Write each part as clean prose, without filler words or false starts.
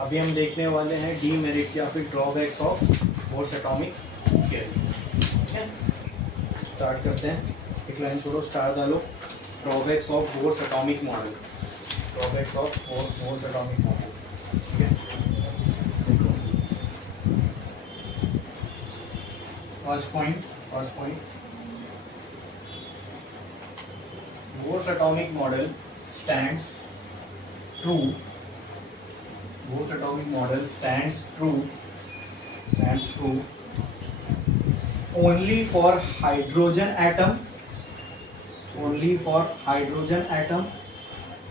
अभी हम देखने वाले हैं डीमेरिट्स या फिर drawbacks of Bohr's atomic theory. ठीक है, स्टार्ट करते हैं। एक लाइन छोड़ो, स्टार डालो। Drawbacks of Bohr's atomic model, drawbacks of Bohr's atomic model. ठीक है, first point Bohr's atomic model stands true. Bohr's atomic model stands true only for hydrogen atom,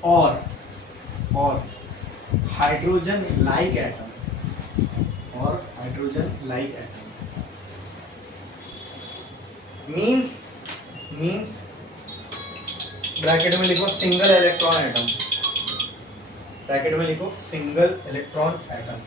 or hydrogen like atom, means bracket में लिखो single electron atom, bracket में लिखो single electron atom.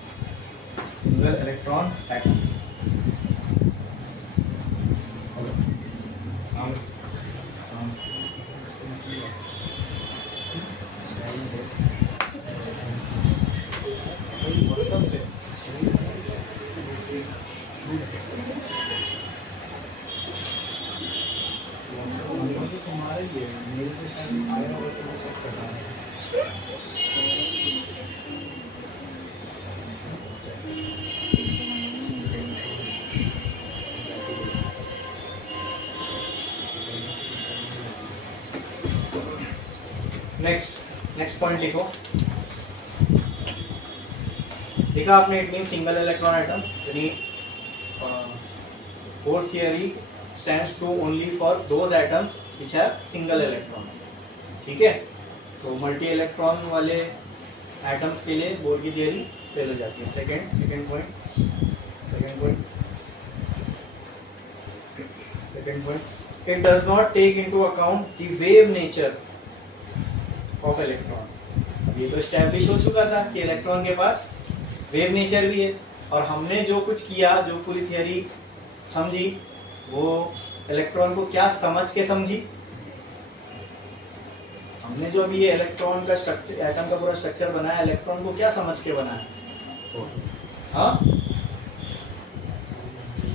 Next point लिखो, लिखा आपने, it mean single electron atom, यानी Bohr's theory stands true only for those atoms which have single electron. ठीक है, तो मल्टी इलेक्ट्रॉन वाले एटम्स के लिए बोर की थियरी फेल हो जाती है। Second point, it does not take into account the wave nature of electron. ये तो एस्टैब्लिश हो चुका था कि इलेक्ट्रॉन के पास वेव नेचर भी है, और हमने जो कुछ किया, जो पूरी थियरी समझी, वो इलेक्ट्रॉन को क्या समझ के समझी। हमने जो अभी ये इलेक्ट्रॉन का स्ट्रक्चर, एटम का पूरा स्ट्रक्चर बनाया, इलेक्ट्रॉन को क्या समझ के बनाया? हाँ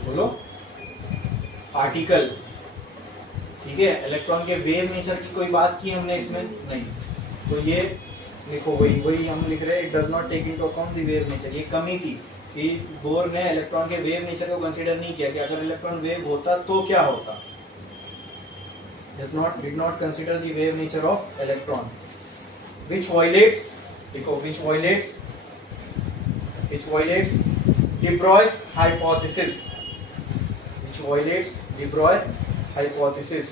बोलो, पार्टिकल। ठीक है, इलेक्ट्रॉन के वेव नेचर की कोई बात की हमने इसमें नहीं, तो ये लिखो, वही हम लिख रहे हैं, it does not take into account the wave nature. ये कमी थी कि बोर ने इलेक्ट्रॉन के वेव नेचर को कंसीडर नहीं किया कि अगर इलेक्ट्रॉन वेव होता तो क्या होता। did not consider the wave nature of electron, which violates de Broglie's hypothesis,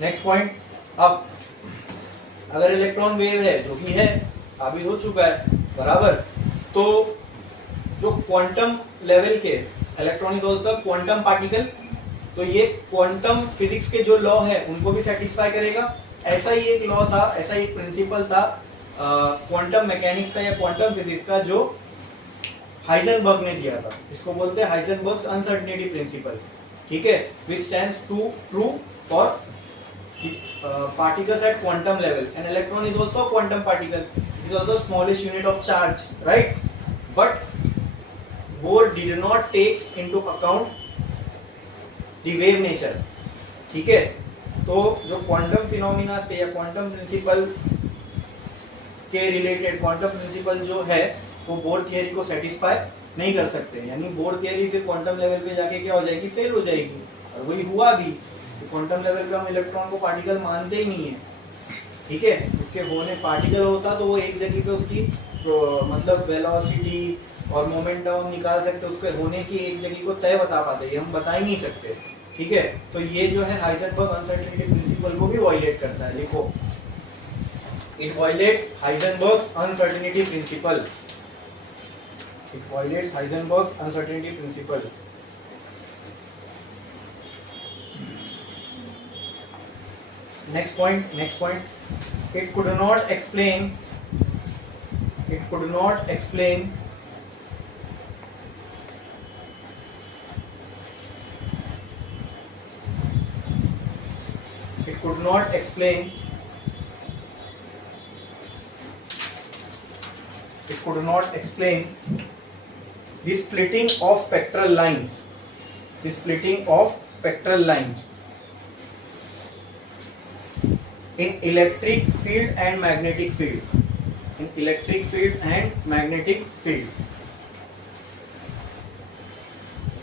next point, अब अगर इलेक्ट्रॉन वेव है, जो कि है, साबित हो चुका है बराबर, तो जो क्वांटम लेवल के electron is also quantum particle, तो ये क्वांटम फिजिक्स के जो लॉ है उनको भी सेटिस्फाई करेगा। ऐसा ही एक लॉ था, ऐसा ही एक प्रिंसिपल था क्वांटम मैकेनिक्स का या क्वांटम फिजिक्स का, जो हाइजेनबर्ग ने दिया था। इसको बोलते हैं हाइजेनबर्ग्स अनसर्टेनिटी प्रिंसिपल। ठीक है, विच stands true for particles at quantum level. An electron is also a quantum particle. It is also smallest unit of charge, right? But Bohr did not take into account the wave nature. ठीक है, तो जो quantum phenomena से या quantum principal के related quantum principal जो है, वो बोर थियरी को सेटिस्फाई नहीं कर सकते। यानी बोर थियरी फिर क्वांटम लेवल पे जाके क्या हो जाएगी? फेल हो जाएगी। और वही हुआ भी, क्वांटम लेवल पे हम इलेक्ट्रॉन को पार्टिकल मानते ही नहीं है। ठीक है, उसके होने पार्टिकल होता तो वो एक जगह पे उसकी मतलब वेलोसिटी और मोमेंटम निकाल सकते, उसके होने की एक जगह को तय बता पाते, ये हम बता ही नहीं सकते। ठीक है, तो ये जो है हाइजेनबर्ग अनसर्टेनिटी प्रिंसिपल को भी वायलेट करता है। लिखो, it violates Heisenberg's uncertainty principle. It violates Heisenberg's uncertainty principle. Next point. It could not explain it could not explain it could not explain it could not explain the splitting of spectral lines, the splitting of spectral lines in electric field and magnetic field, in electric field and magnetic field.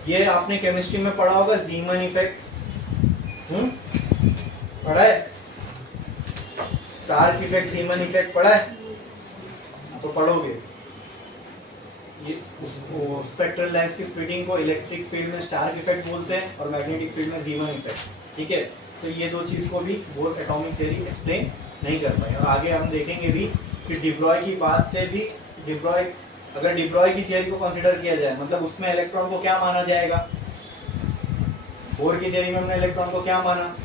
ये आपने chemistry में पढ़ा होगा, जीमन effect पढ़ा है, Stark effect, जीमन effect पढ़ा है, तो पढ़ोगे। ये स्पेक्ट्रल लाइंस की स्प्लिटिंग को इलेक्ट्रिक फील्ड में स्टार्क इफेक्ट बोलते हैं और मैग्नेटिक फील्ड में जीमन इफेक्ट। ठीक है, तो ये दो चीज को भी बोर एटॉमिक थ्योरी एक्सप्लेन नहीं कर पाए। और आगे हम देखेंगे भी कि डिब्रॉय की बात से भी, डिब्रॉय अगर डिब्रॉय की थ्योरी को कंसीडर किया जाए, मतलब उसमें इलेक्ट्रॉन को क्या माना जाएगा? बोर की थ्योरी में हमने इलेक्ट्रॉन को क्या माना?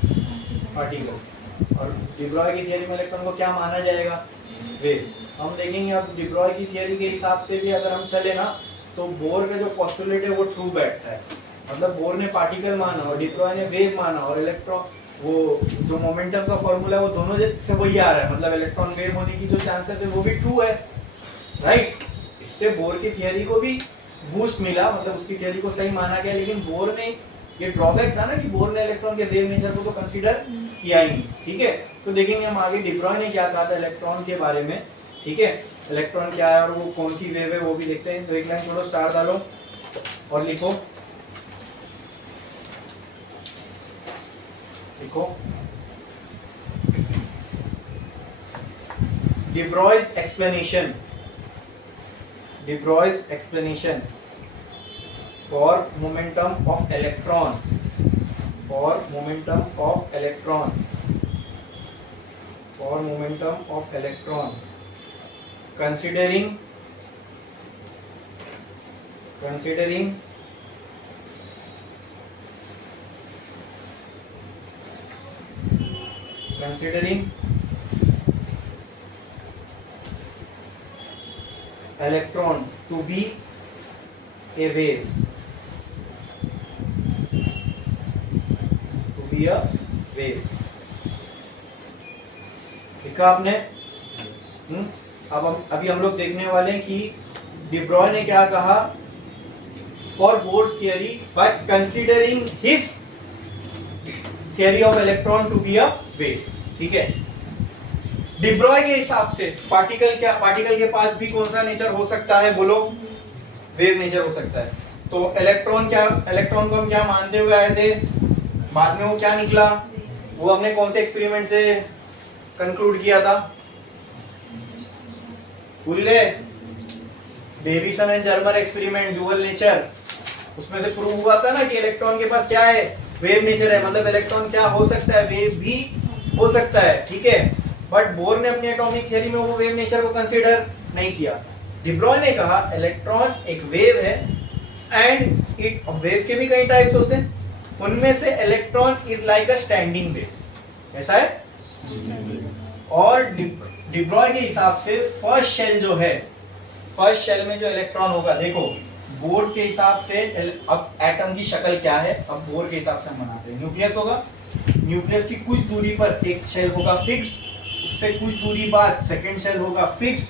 पार्टिकल। और डिब्रॉय की थ्योरी में इलेक्ट्रॉन को क्या माना जाएगा? वेव। हम देखेंगे अब डिब्रॉय की थ्योरी के हिसाब से भी अगर हम चले ना, तो बोर का जो पोस्टुलेट है वो ट्रू बैठता है। मतलब बोर ने पार्टिकल माना और डिब्रॉय ने वेव माना, और इलेक्ट्रॉन वो जो मोमेंटम का फॉर्मूला है वो दोनों से वही आ रहा है, मतलब इलेक्ट्रॉन वेव होने की जो चांसेस है वो भी ट्रू है, राइट। इससे बोर की थियरी को भी बूस्ट मिला, मतलब उसकी थियरी को सही माना गया। लेकिन बोर ने ये ड्रॉबैक था ना कि बोर ने इलेक्ट्रॉन के वेव नेचर को तो कंसीडर किया ही नहीं। ठीक है, तो देखेंगे हम आगे डिब्रॉय ने क्या कहा था इलेक्ट्रॉन के बारे में। ठीक है, इलेक्ट्रॉन क्या है और वो कौन सी वेव है वो भी देखते हैं। तो एक लाइन छोड़ो, स्टार डालो और लिखो, लिखो de Broglie's explanation, de Broglie's explanation for momentum of electron, for momentum of electron, for momentum of electron, considering electron to be a wave, be a wave। देखा आपने? अब अभी हम लोग देखने वाले हैं कि डिब्रॉय ने क्या कहा for Bohr's theory by considering his theory of electron to be a wave. ठीक है, डिब्रॉय के हिसाब से पार्टिकल के पास भी कौन सा नेचर हो सकता है? बोलो, वेव नेचर हो सकता है। तो इलेक्ट्रॉन को हम क्या मानते हुए आए थे? बाद में वो क्या निकला? वो हमने कौन से एक्सपेरिमेंट से कंक्लूड किया था? भूल गए? Davisson and Germer experiment, dual nature. उसमें से प्रूव हुआ था ना कि इलेक्ट्रॉन के पास क्या है? वेव नेचर है। मतलब इलेक्ट्रॉन क्या हो सकता है? वेव भी हो सकता है। ठीक है, बट बोर ने अपनी एटॉमिक थ्योरी में वो वेव नेचर को कंसीडर नहीं किया। डिब्रॉय ने कहा इलेक्ट्रॉन एक वेव है एंड इट, वेव के भी कई टाइप्स होते हैं, उनमें से electron is like a standing wave. ऐसा है? और डिब्रॉय के हिसाब से फर्स्ट शेल जो है, फर्स्ट शेल में जो इलेक्ट्रॉन होगा, देखो बोर के हिसाब से अब एटम की शक्ल क्या है, अब बोर के हिसाब से हम बनाते हैं। न्यूक्लियस होगा, न्यूक्लियस की कुछ दूरी पर एक शेल होगा फिक्स्ड, उससे कुछ दूरी बाद सेकेंड शेल होगा फिक्स्ड,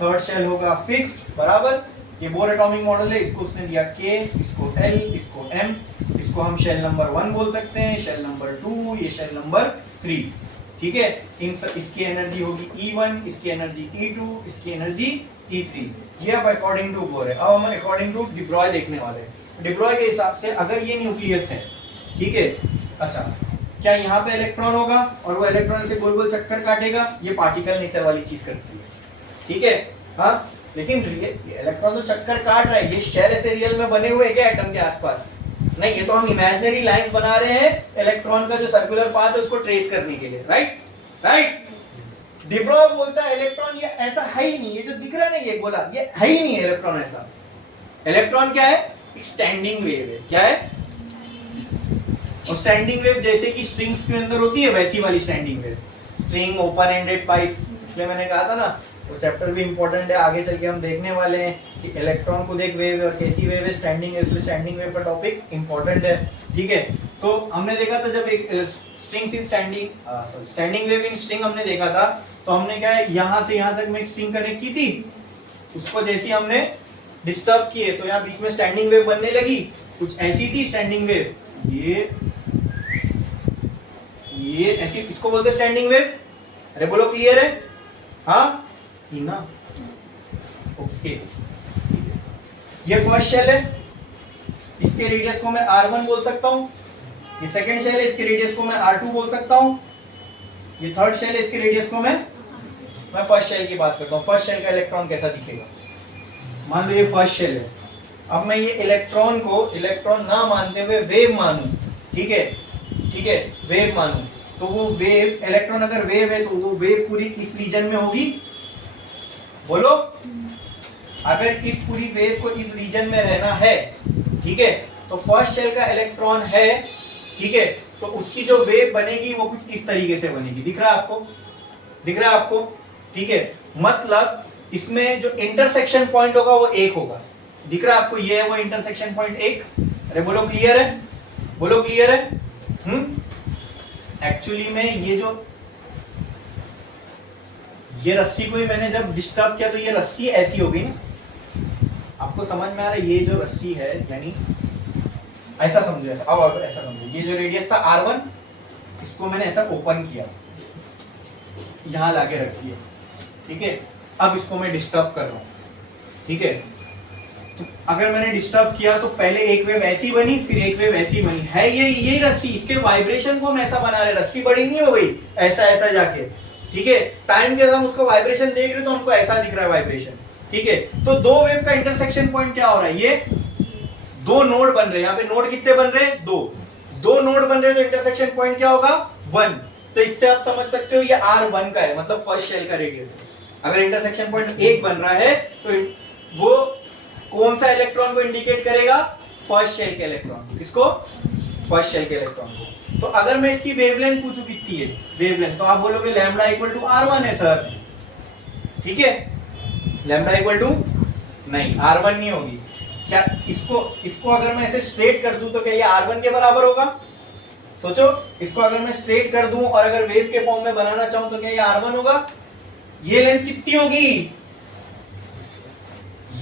थर्ड शेल होगा फिक्स्ड, बराबर। ये बोर एटॉमिक मॉडल है, इसको उसने दिया K, इसको L, इसको M, इसको हम शेल नंबर 1 बोल सकते हैं, शेल नंबर 2, ये शेल नंबर 3। ठीक है, इसकी एनर्जी होगी E1, इसकी एनर्जी E2, इसकी एनर्जी E3। ये अब अकॉर्डिंग टू बोर है। अब हम अकॉर्डिंग टू डिब्रॉय देखने वाले हैं। डिब्रॉय के हिसाब से अगर ये न्यूक्लियस है, ठीक है, अच्छा, क्या यहाँ पे इलेक्ट्रॉन होगा और वो इलेक्ट्रॉन से गोल गोल चक्कर काटेगा? ये पार्टिकल नेचर वाली चीज करती है। ठीक है, हाँ, लेकिन इलेक्ट्रॉन तो चक्कर काट रहा है। ये शेल ऐसे रियल में बने हुए हैं क्या एटम के आसपास? नहीं, ये तो हम इमेजिनरी लाइंस बना रहे हैं इलेक्ट्रॉन का जो सर्कुलर पाथ है उसको ट्रेस करने के लिए, राइट? राइट। डिब्रॉय बोलता है इलेक्ट्रॉन ये ऐसा है ही नहीं, ये जो दिख रहा है ना, ये बोला ये है ही नहीं है इलेक्ट्रॉन ऐसा। इलेक्ट्रॉन क्या है? एक स्टैंडिंग वेव है। क्या है? और स्टैंडिंग वेव जैसे कि स्ट्रिंग्स के अंदर होती है वैसी वाली standing wave. String, open ended pipe, इसलिए मैंने कहा था ना वो चैप्टर भी इंपॉर्टेंट है, आगे चल के हम देखने वाले हैं कि इलेक्ट्रॉन खुद एक वेव है और कैसी वेव है, स्टैंडिंग है, इसलिए स्टैंडिंग वेव का टॉपिक इंपॉर्टेंट है। ठीक है, तो हमने देखा था जब एक strings in standing wave in string हमने देखा था, तो हमने क्या है यहां से यहां तक में एक स्ट्रिंग कनेक्ट की थी, उसको जैसे हमने डिस्टर्ब किए तो यहाँ बीच में स्टैंडिंग वेव बनने लगी, कुछ ऐसी थी स्टैंडिंग वेव, ये ऐसी, इसको बोलते स्टैंडिंग वेव। अरे बोलो क्लियर है? हाँ ना, ओके। ये फर्स्ट शेल है, इसके रेडियस को मैं R1 बोल सकता हूं। ये सेकंड शेल है, इसके रेडियस को मैं R2 बोल सकता हूं। ये थर्ड शेल है, इसके रेडियस को मैं फर्स्ट शेल की बात करता हूं। फर्स्ट शेल का इलेक्ट्रॉन कैसा दिखेगा? मान लो ये फर्स्ट शेल है, अब मैं ये इलेक्ट्रॉन को इलेक्ट्रॉन ना मानते हुए वेव मानूं, ठीक है, ठीक है, वेव मानूं, तो वो वेव, इलेक्ट्रॉन अगर वेव है तो वो वेव पूरी किस रीजन में होगी? बोलो, अगर इस पूरी वेव को इस रीजन में रहना है, ठीक है, तो फर्स्ट शेल का इलेक्ट्रॉन है, ठीक है, तो उसकी जो वेव बनेगी वो कुछ इस तरीके से बनेगी। दिख रहा है आपको? दिख रहा है आपको? ठीक है, मतलब इसमें जो इंटरसेक्शन पॉइंट होगा वो एक होगा। दिख रहा है आपको? ये है वो इंटरसेक्शन पॉइंट एक। अरे बोलो क्लियर है? बोलो क्लियर है? एक्चुअली में ये रस्सी को ही मैंने जब डिस्टर्ब किया तो ये रस्सी ऐसी हो गई ना, आपको समझ में आ रहा है? ये जो रस्सी है, यानी ऐसा समझो, ऐसा, अब ऐसा समझो, ये जो रेडियस था R1, इसको मैंने ऐसा ओपन किया, यहां लाके रख दिया, ठीक है, अब इसको मैं डिस्टर्ब कर रहा हूं, ठीक है, तो अगर मैंने डिस्टर्ब किया तो पहले एक वेव ऐसी बनी, फिर एक वेव ऐसी बनी, है यही रस्सी, इसके वाइब्रेशन को हम ऐसा बना रहे, रस्सी बड़ी नहीं हो गई ऐसा ऐसा जाके, ठीक है, टाइम के साथ हम उसको वाइब्रेशन देख रहे तो हमको ऐसा दिख रहा है वाइब्रेशन, ठीक है, तो दो वेव का इंटरसेक्शन पॉइंट क्या हो रहा है? ये दो नोड बन रहे हैं, यहाँ पे नोड कितने बन रहे हैं? दो नोड बन रहे हैं, तो इंटरसेक्शन पॉइंट क्या होगा? 1। तो इससे आप समझ सकते हो ये R1 का है, मतलब फर्स्ट शेल का रेडियस है। अगर इंटरसेक्शन पॉइंट 1 बन रहा है तो वो कौन सा इलेक्ट्रॉन को इंडिकेट करेगा? फर्स्ट शेल के इलेक्ट्रॉन। किसको? फर्स्ट शेल के इलेक्ट्रॉन को। तो अगर मैं इसकी वेवलेंथ पूछूं कितनी है वेवलेंथ, तो आप बोलोगे लैम्डा इक्वल टू R1 है सर, ठीक है, लैम्डा इक्वल टू नहीं, R1 नहीं होगी। क्या इसको अगर मैं ऐसे स्ट्रेट कर दूं तो क्या ये R1 के बराबर होगा? सोचो, इसको अगर मैं स्ट्रेट कर दूं और अगर वेव के फॉर्म में बनाना चाहूं तो क्या ये R1 होगा? ये लेंथ कितनी होगी?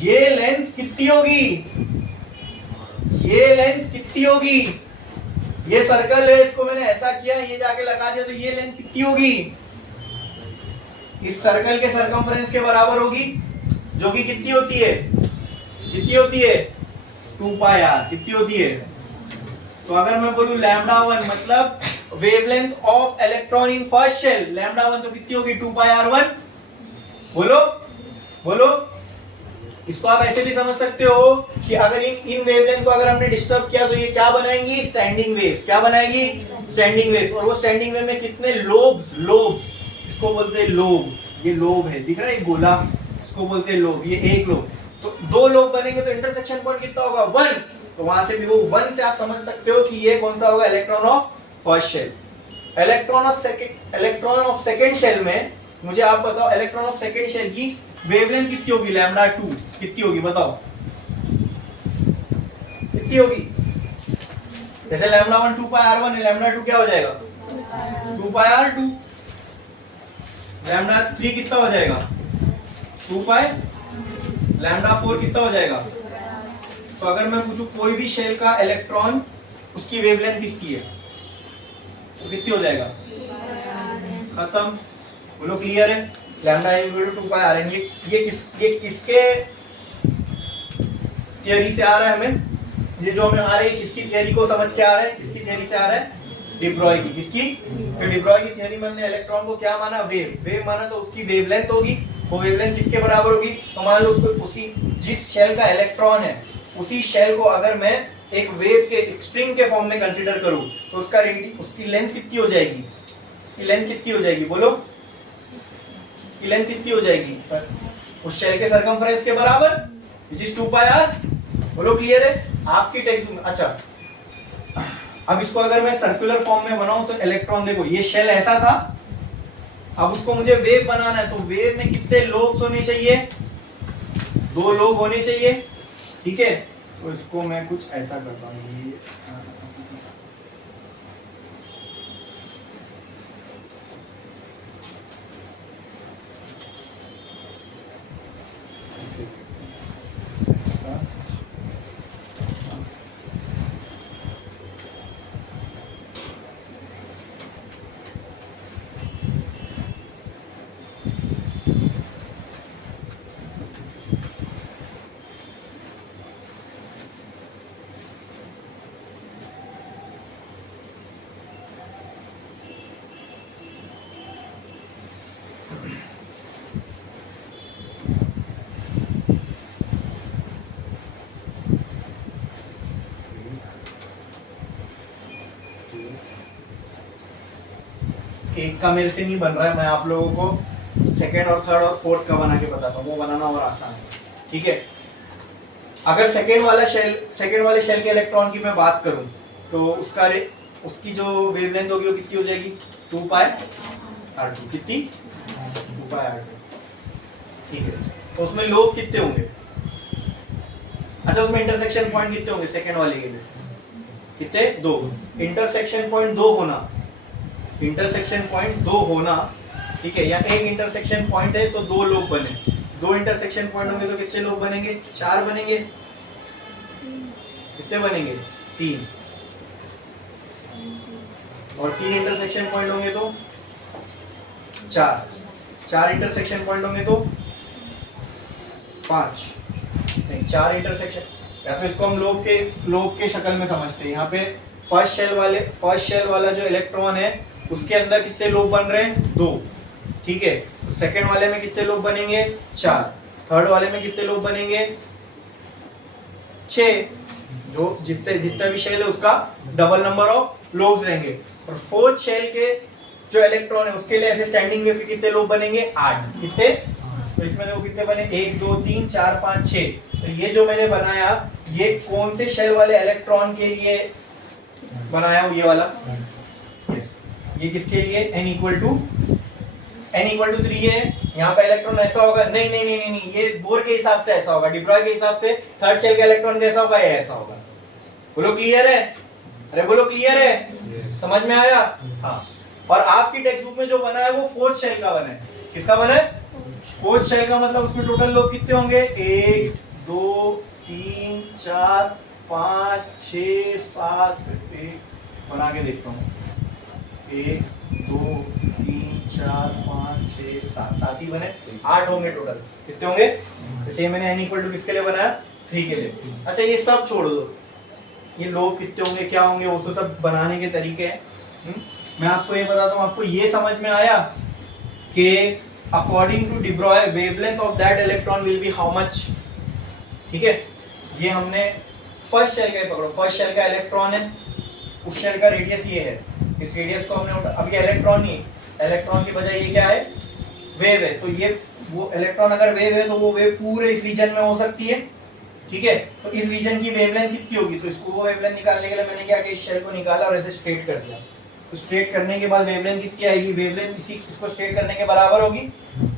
ये लेंथ कितनी होगी? ये लेंथ कितनी होगी? ये सर्कल है, इसको मैंने ऐसा किया, ये जाके लगा दिया, तो ये लेंथ कितनी होगी? इस सर्कल के सरकमफ्रेंस के बराबर होगी, जो कि कितनी होती है? कितनी होती है? 2 पाई r। कितनी होती है? तो अगर मैं बोलूं लैम्डा 1 मतलब wavelength of electron in first shell, lambda 1 तो कितनी होगी? 2 पाई r1। बोलो बोलो। इसको आप ऐसे भी समझ सकते हो कि अगर इन वेवलेंथ को अगर हमने डिस्टर्ब किया तो ये क्या बनाएंगी? Standing waves. क्या बनाएगी? Standing waves. और वो स्टैंडिंग वेव में कितने लोब्स, इसको बोलते हैं लोब। ये लोब है, दिख रहा है, गोला, इसको बोलते हैं लोब। ये एक लोब, तो 2 लोब बनेंगे तो इंटरसेक्शन पॉइंट कितना होगा? 1। तो वहां से भी वो 1 से आप समझ सकते हो कि ये कौन सा होगा? Electron of first shell. Electron of second shell में मुझे आप बताओ, इलेक्ट्रॉन ऑफ सेकेंड शेल की वेवलेंथ कितनी होगी? लैम्डा 2। कितनी होगी बताओ? कितनी होगी? जैसे लैम्डा 1 2 पाई r1 है, लैम्डा 2 क्या हो जाएगा? 2 पाई r2। लैम्डा 3 कितना हो जाएगा? 2 पाई। लैम्डा 4 कितना हो जाएगा? तो अगर मैं पूछूं कोई भी शेल का इलेक्ट्रॉन, उसकी वेवलेंथ कितनी है, तो कितनी हो जाएगा? खत्म। बोलो क्लियर है? Lambda equal to 2 pi r n। ये किसके थियरी से आ रहा है हमें? ये जो हमें आ रही है किसकी थियरी को समझ के आ रहा है? किसकी थियरी से आ रहा है? डी ब्रॉय की। किसकी? फिर डी ब्रॉय की थियरी में हमने इलेक्ट्रॉन को क्या माना? वेव माना, तो उसकी वेवलेंथ होगी। वो वेवलेंथ किसके बराबर होगी? तो मान लो उसको उसी जिस शेल का इलेक्ट्रॉन है, उसी शेल को अगर मैं एक वेव के स्ट्रिंग के फॉर्म में कंसीडर करूं तो उसकी लेंथ कितनी हो जाएगी? उसकी लेंथ कितनी हो जाएगी? बोलो, उसकी लेंथ कितनी हो जाएगी? उस शेल के सरकमफ्रेंस के बराबर, विच इज 2 पाई r। बोलो क्लियर है? आपकी टेक्स्ट बुक में। अच्छा, अब इसको अगर मैं सर्कुलर फॉर्म में बनाऊं तो इलेक्ट्रॉन, देखो ये शेल ऐसा था, अब उसको मुझे वेव बनाना है, तो वेव में कितने लोब्स होने चाहिए? 2 लोब होने चाहिए, ठीक है। तो इसको मैं कुछ ऐसा करता हूँ, ये एक का मेरे से नहीं बन रहा है, मैं आप लोगों को सेकेंड और थर्ड और फोर्थ का बना के बताता हूँ, वो बनाना और आसान है, ठीक है। अगर सेकेंड वाले शेल के इलेक्ट्रॉन की मैं बात करूं तो उसकी जो वेवलेंथ होगी वो कितनी हो जाएगी? 2 पाई r2। कितनी? 2 पाई r2, ठीक है। तो उसमें लोब कितने होंगे? अच्छा, उसमें इंटरसेक्शन पॉइंट कितने होंगे सेकेंड वाले के लिए? कितने? 2। इंटरसेक्शन पॉइंट 2 होना, इंटरसेक्शन पॉइंट 2 होना, ठीक है। या एक इंटरसेक्शन पॉइंट है तो 2 लोब बने, 2 इंटरसेक्शन पॉइंट होंगे तो कितने लोब बनेंगे? 4 बनेंगे। कितने बनेंगे? 3। और 3 इंटरसेक्शन पॉइंट होंगे तो 4 इंटरसेक्शन पॉइंट होंगे तो 5 नहीं, 4 इंटरसेक्शन। या तो इसको हम लोब के शक्ल में समझते हैं। यहाँ पे फर्स्ट शेल वाला जो इलेक्ट्रॉन है उसके अंदर कितने लोब बन रहे हैं? 2, ठीक है। तो सेकेंड वाले में कितने लोब बनेंगे? 4। थर्ड वाले में कितने लोब बनेंगे? 6। जो जितना भी शेल है उसका डबल नंबर ऑफ लोब्स रहेंगे। और फोर्थ शेल के जो इलेक्ट्रॉन है उसके लिए ऐसे स्टैंडिंग वेव के कितने लोब बनेंगे? 8। कितने? तो इसमें देखो कितने बने? 1 2 3 4 5 6। तो ये जो मैंने बनाया ये कौन से शेल वाले इलेक्ट्रॉन के लिए बनाया हूं? ये वाला, ये किसके लिए? n इक्वल टू 3 है। यहाँ पे इलेक्ट्रॉन ऐसा होगा? नहीं नहीं नहीं नहीं, ये बोर के हिसाब से ऐसा होगा, डिब्रॉय के हिसाब से थर्ड शेल का इलेक्ट्रॉन कैसा होगा? ये ऐसा होगा। बोलो क्लियर है? अरे बोलो क्लियर है? समझ में आया? हाँ। और आपकी टेक्स्ट बुक में जो बना है वो फोर्थ शेल का बना है। किसका बना है? फोर्थ शेल का। मतलब उसमें टोटल लोग कितने होंगे? 1 2 3 4 5 6 7। बना के देखता हूँ। 1 2 3 4 5 6 7, 7 ही बने, 8 होंगे टोटल। कितने होंगे? जैसे मैंने n इक्वल टू किसके लिए बनाया? 3 के लिए। अच्छा, ये सब छोड़ दो, ये लोग कितने होंगे क्या होंगे वो तो सब बनाने के तरीके हैं। मैं आपको ये बताता हूँ, आपको ये समझ में आया कि according to de Broglie wavelength of that electron will be how much, ठीक है। ये हमने फर्स्ट शेल का पकड़ो, फर्स्ट शेल का इलेक्ट्रॉन है, उस शेल का रेडियस ये है, इस रेडियस को हमने अब ये इलेक्ट्रॉन नहीं, इलेक्ट्रॉन की बजाय ये क्या है? वेव है। तो ये वो इलेक्ट्रॉन अगर वेव है तो वो वेव पूरे इस रीजन में हो सकती है, ठीक है। तो इस रीजन की वेवलेंथ कितनी होगी? तो इसको वो वेवलेंथ निकालने के लिए मैंने क्या किया? इस शेल को निकाला और ऐसे स्ट्रेट कर दिया। तो स्ट्रेट करने के बाद वेवलेंथ कितनी आएगी? वेवलेंथ इसको स्ट्रेट करने के बराबर होगी।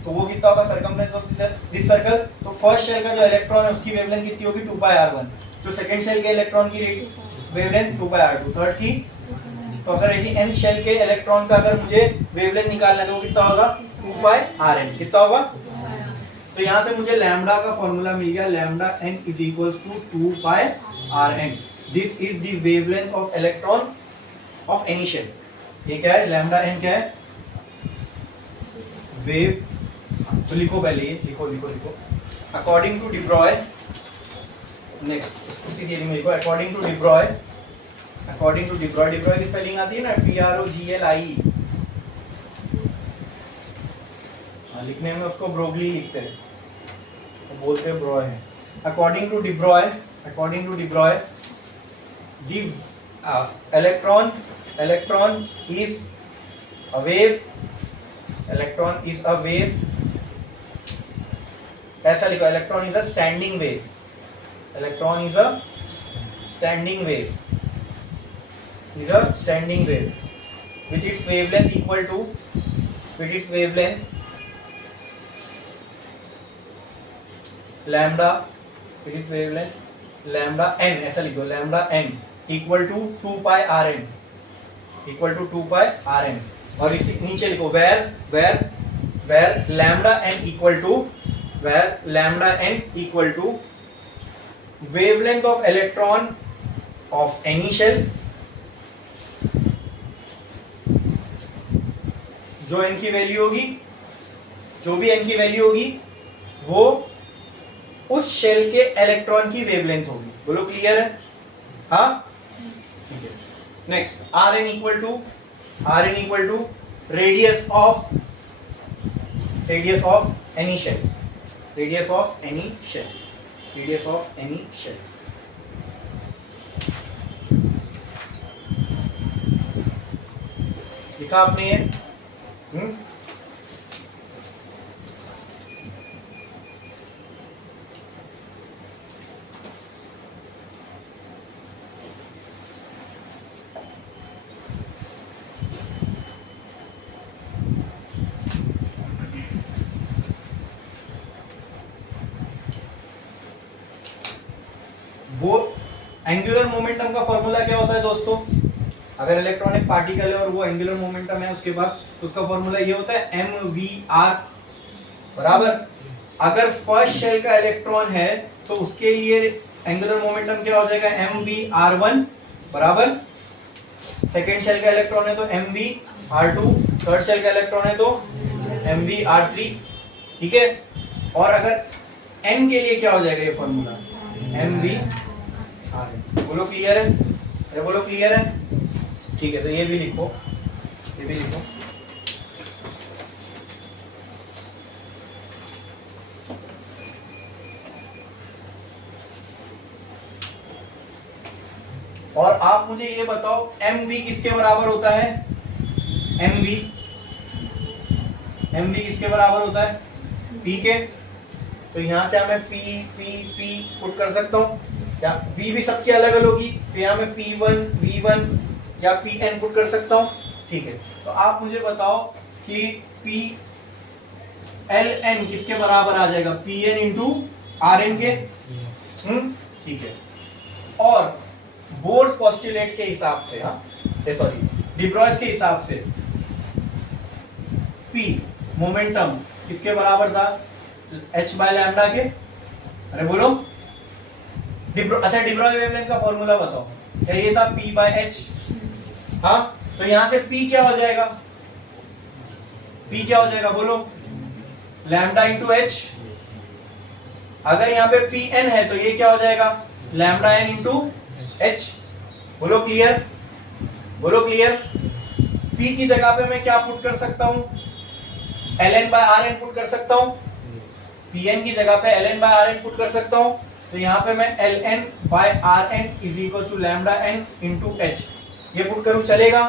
तो वो कितना होगा? Circumference of this circle. तो फर्स्ट शेल का जो इलेक्ट्रॉन है उसकी वेवलेंथ कितनी होगी? 2 पाई r1। तो सेकंड शेल के इलेक्ट्रॉन की वेवलेंथ 2 पाई r2। थर्ड की, तो अगर यदि n शेल के इलेक्ट्रॉन का अगर मुझे वेवलेंथ निकालना है तो वो कितना होगा? 2 पाई rn। कितना होगा? तो यहां से मुझे लैम्डा का फॉर्मूला मिल गया, lambda n is equals to 2 pi rn। This is the wavelength of electron of any shell. ये क्या है? लैम्डा n क्या है? वेव। तो लिखो पहले, ये लिखो लिखो लिखो। अकॉर्डिंग टू डिब्रॉय, नेक्स्ट उसी थियरी में लिखो। According to de Broglie, according to डिब्रॉय, डिब्रॉय की स्पेलिंग आती है ना, DROGLIE। लिखने में उसको ब्रोगली लिखते हैं, तो बोलते हैं ब्रॉय है। According to de Broglie, according to de Broglie, the electron is a wave, electron is a wave. ऐसा लिखो, electron is a standing wave, electron is a standing wave, is a standing wave with its wavelength equal to with its wavelength lambda, with its wavelength lambda n, ऐसा लिखो lambda n equal to 2 pi rn, equal to 2 pi rn. और इसी नीचे लिखो where lambda n equal to, where lambda n equal to wavelength of electron of any shell, जो n की value होगी, जो भी n की वैल्यू होगी वो उस शेल के इलेक्ट्रॉन की वेवलेंथ होगी. बोलो क्लियर है? हाँ ठीक है. Next Rn equal to radius of any shell, radius of any shell, radius of any shell. लिखा आपने ये? वो एंगुलर मोमेंटम का फॉर्मूला क्या होता है दोस्तों? अगर इलेक्ट्रॉनिक पार्टिकल है और वो एंगुलर मोमेंटम है उसके पास, तो उसका फॉर्मूला ये होता है mvr बराबर. अगर फर्स्ट शेल का इलेक्ट्रॉन है तो उसके लिए एंगुलर मोमेंटम क्या हो जाएगा? mvr1 बराबर. सेकेंड शेल का इलेक्ट्रॉन है तो mvr2, थर्ड शेल का इलेक्ट्रॉन है तो mvr3. ठीक है. और अगर n के लिए क्या हो जाएगा ये फॉर्मूला? mvr. बोलो क्लियर है? अरे बोलो क्लियर है? ठीक है, तो ये भी लिखो, ये भी लिखो. और आप मुझे ये बताओ mv किसके बराबर होता है? mv किसके बराबर होता है? p के. तो यहाँ क्या मैं p पुट कर सकता हूँ क्या? v भी सबकी अलग अलग होगी, तो यहाँ मैं p1 v1 या pn पुट कर सकता हूँ. ठीक है, तो आप मुझे बताओ कि pln किसके बराबर आ जाएगा? pn इंटू rn के. ठीक है. और बोर्स पोस्टुलेट के हिसाब से, सॉरी डिब्रॉयस के हिसाब से p मोमेंटम किसके बराबर था? h बाय लैम्डा के. अरे बोलो. अच्छा, डिब्रॉय वेवलेंथ का फॉर्मूला बताओ. क्या ये था? p by h. हाँ, तो यहां से p क्या हो जाएगा? p क्या हो जाएगा? बोलो. Lambda into h. अगर यहाँ पे pn है तो ये क्या हो जाएगा? Lambda n into h. बोलो क्लियर? बोलो क्लियर? p की जगह पे मैं क्या पुट कर सकता हूं? ln बाय rn पुट कर सकता हूं. pn की जगह पे ln बाय rn पुट कर सकता हूं. तो यहाँ पे मैं ln by rn is equal to lambda n into h ये पुट करूं, चलेगा?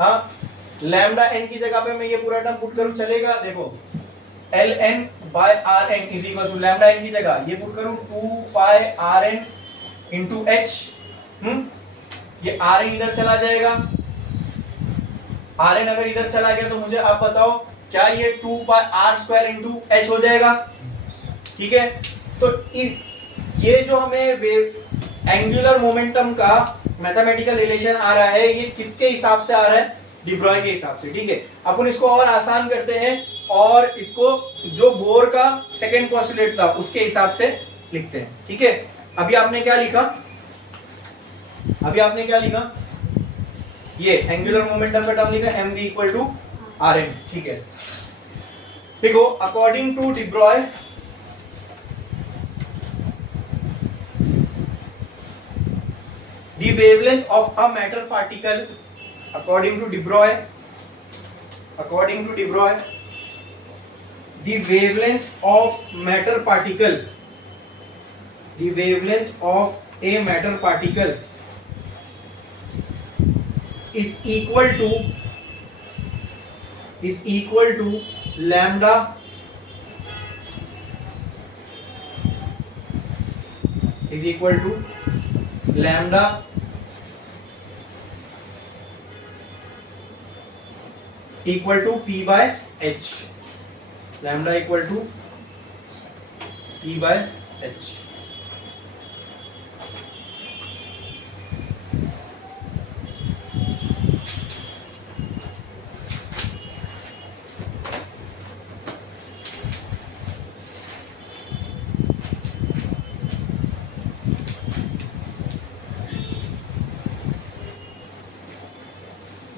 हाँ, लैम्डा n की जगह पे मैं ये पूरा टर्म पुट करूं, चलेगा? देखो ln by rn is equal to lambda n की जगह ये पुट करूं 2 पाई rn इंटू h. ये rn इधर चला जाएगा. rn अगर इधर चला गया तो मुझे आप बताओ क्या ये 2 pi r square into h हो जाएगा? ठीक है. तो ये जो हमें एंगुलर मोमेंटम का मैथमेटिकल रिलेशन आ रहा है, ये किसके हिसाब से आ रहा है? डिब्रॉय के हिसाब से. ठीक है, अपन इसको और आसान करते हैं और इसको जो बोर का सेकेंड पोस्टुलेट था उसके हिसाब से लिखते हैं. ठीक है. अभी आपने क्या लिखा? ये एंगुलर मोमेंटम का टर्म लिखा mv इक्वल टू rn. ठीक है. देखो, according to de Broglie the wavelength of a matter particle, according to De Broglie, the wavelength of matter particle, the wavelength of a matter particle is equal to lambda is equal to lambda equal to P by H, lambda equal to P by H.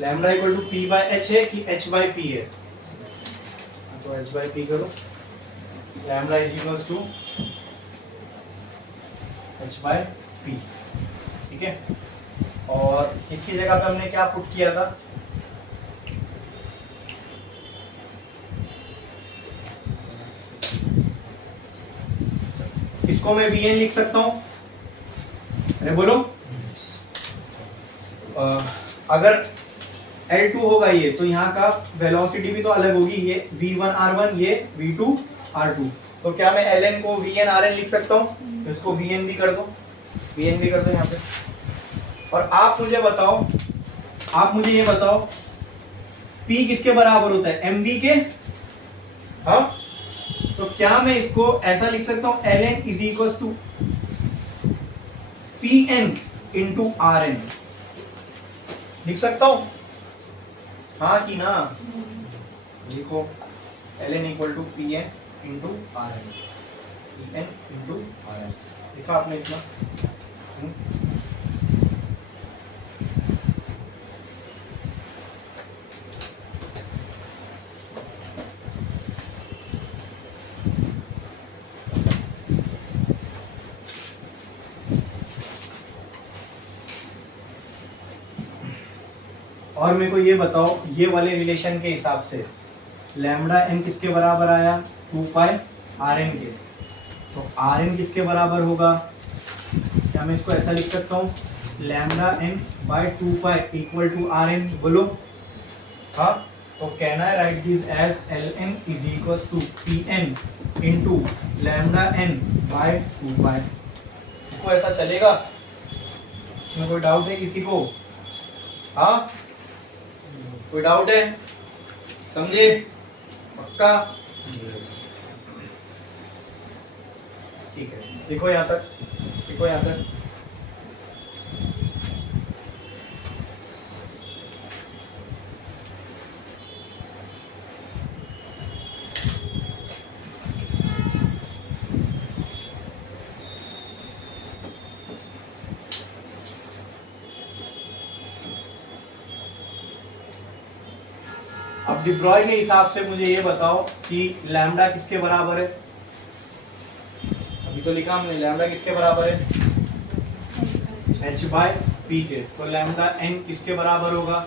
Lambda equal to P by H है कि H by P है, तो H by P करो। Lambda is equal to H by P, ठीक है। और इसकी जगह पे हमने क्या पुट किया था, इसको मैं वी एन लिख सकता हूं, अरे बोलो। अगर L2 होगा ये, तो यहाँ का वेलोसिटी भी तो अलग होगी, ये V1 R1, ये V2 R2। तो क्या मैं Ln को Vn Rn लिख सकता हूँ? तो इसको Vn भी कर दो, Vn भी कर दो यहाँ पे। और आप मुझे बताओ, आप मुझे ये बताओ, P किसके बराबर होता है? mv के। हाँ, तो क्या मैं इसको ऐसा लिख सकता हूँ, Ln is equal to Pn into Rn, लिख सकता हूं? हाँ कि ना? लिखो, Ln equal to P N into R N, P N into R N. लिखा आपने इतना? और मेरे को ये बताओ, ये वाले रिलेशन के हिसाब से लैम्डा एन किसके बराबर आया? 2 पाई आर एन के। तो आर एन किसके बराबर होगा? क्या मैं इसको ऐसा लिख सकता हूँ, लैम्डा एन बाय 2 पाई इक्वल टू आर एन? बोलो। हाँ, तो can I write this as L N is equal to P N into lambda N by 2 pi. इसको ऐसा चलेगा? इसमें कोई डाउट है किसी को? हाँ, कोई डाउट है? समझे? पक्का? ठीक है, देखो यहां तक, देखो यहां तक। अब डिब्रॉय के हिसाब से मुझे ये बताओ कि लैम्डा किसके बराबर है? अभी तो लिखा हमने, लैम्डा किसके बराबर है? h बाय पी के। तो लैम्डा n किसके बराबर होगा?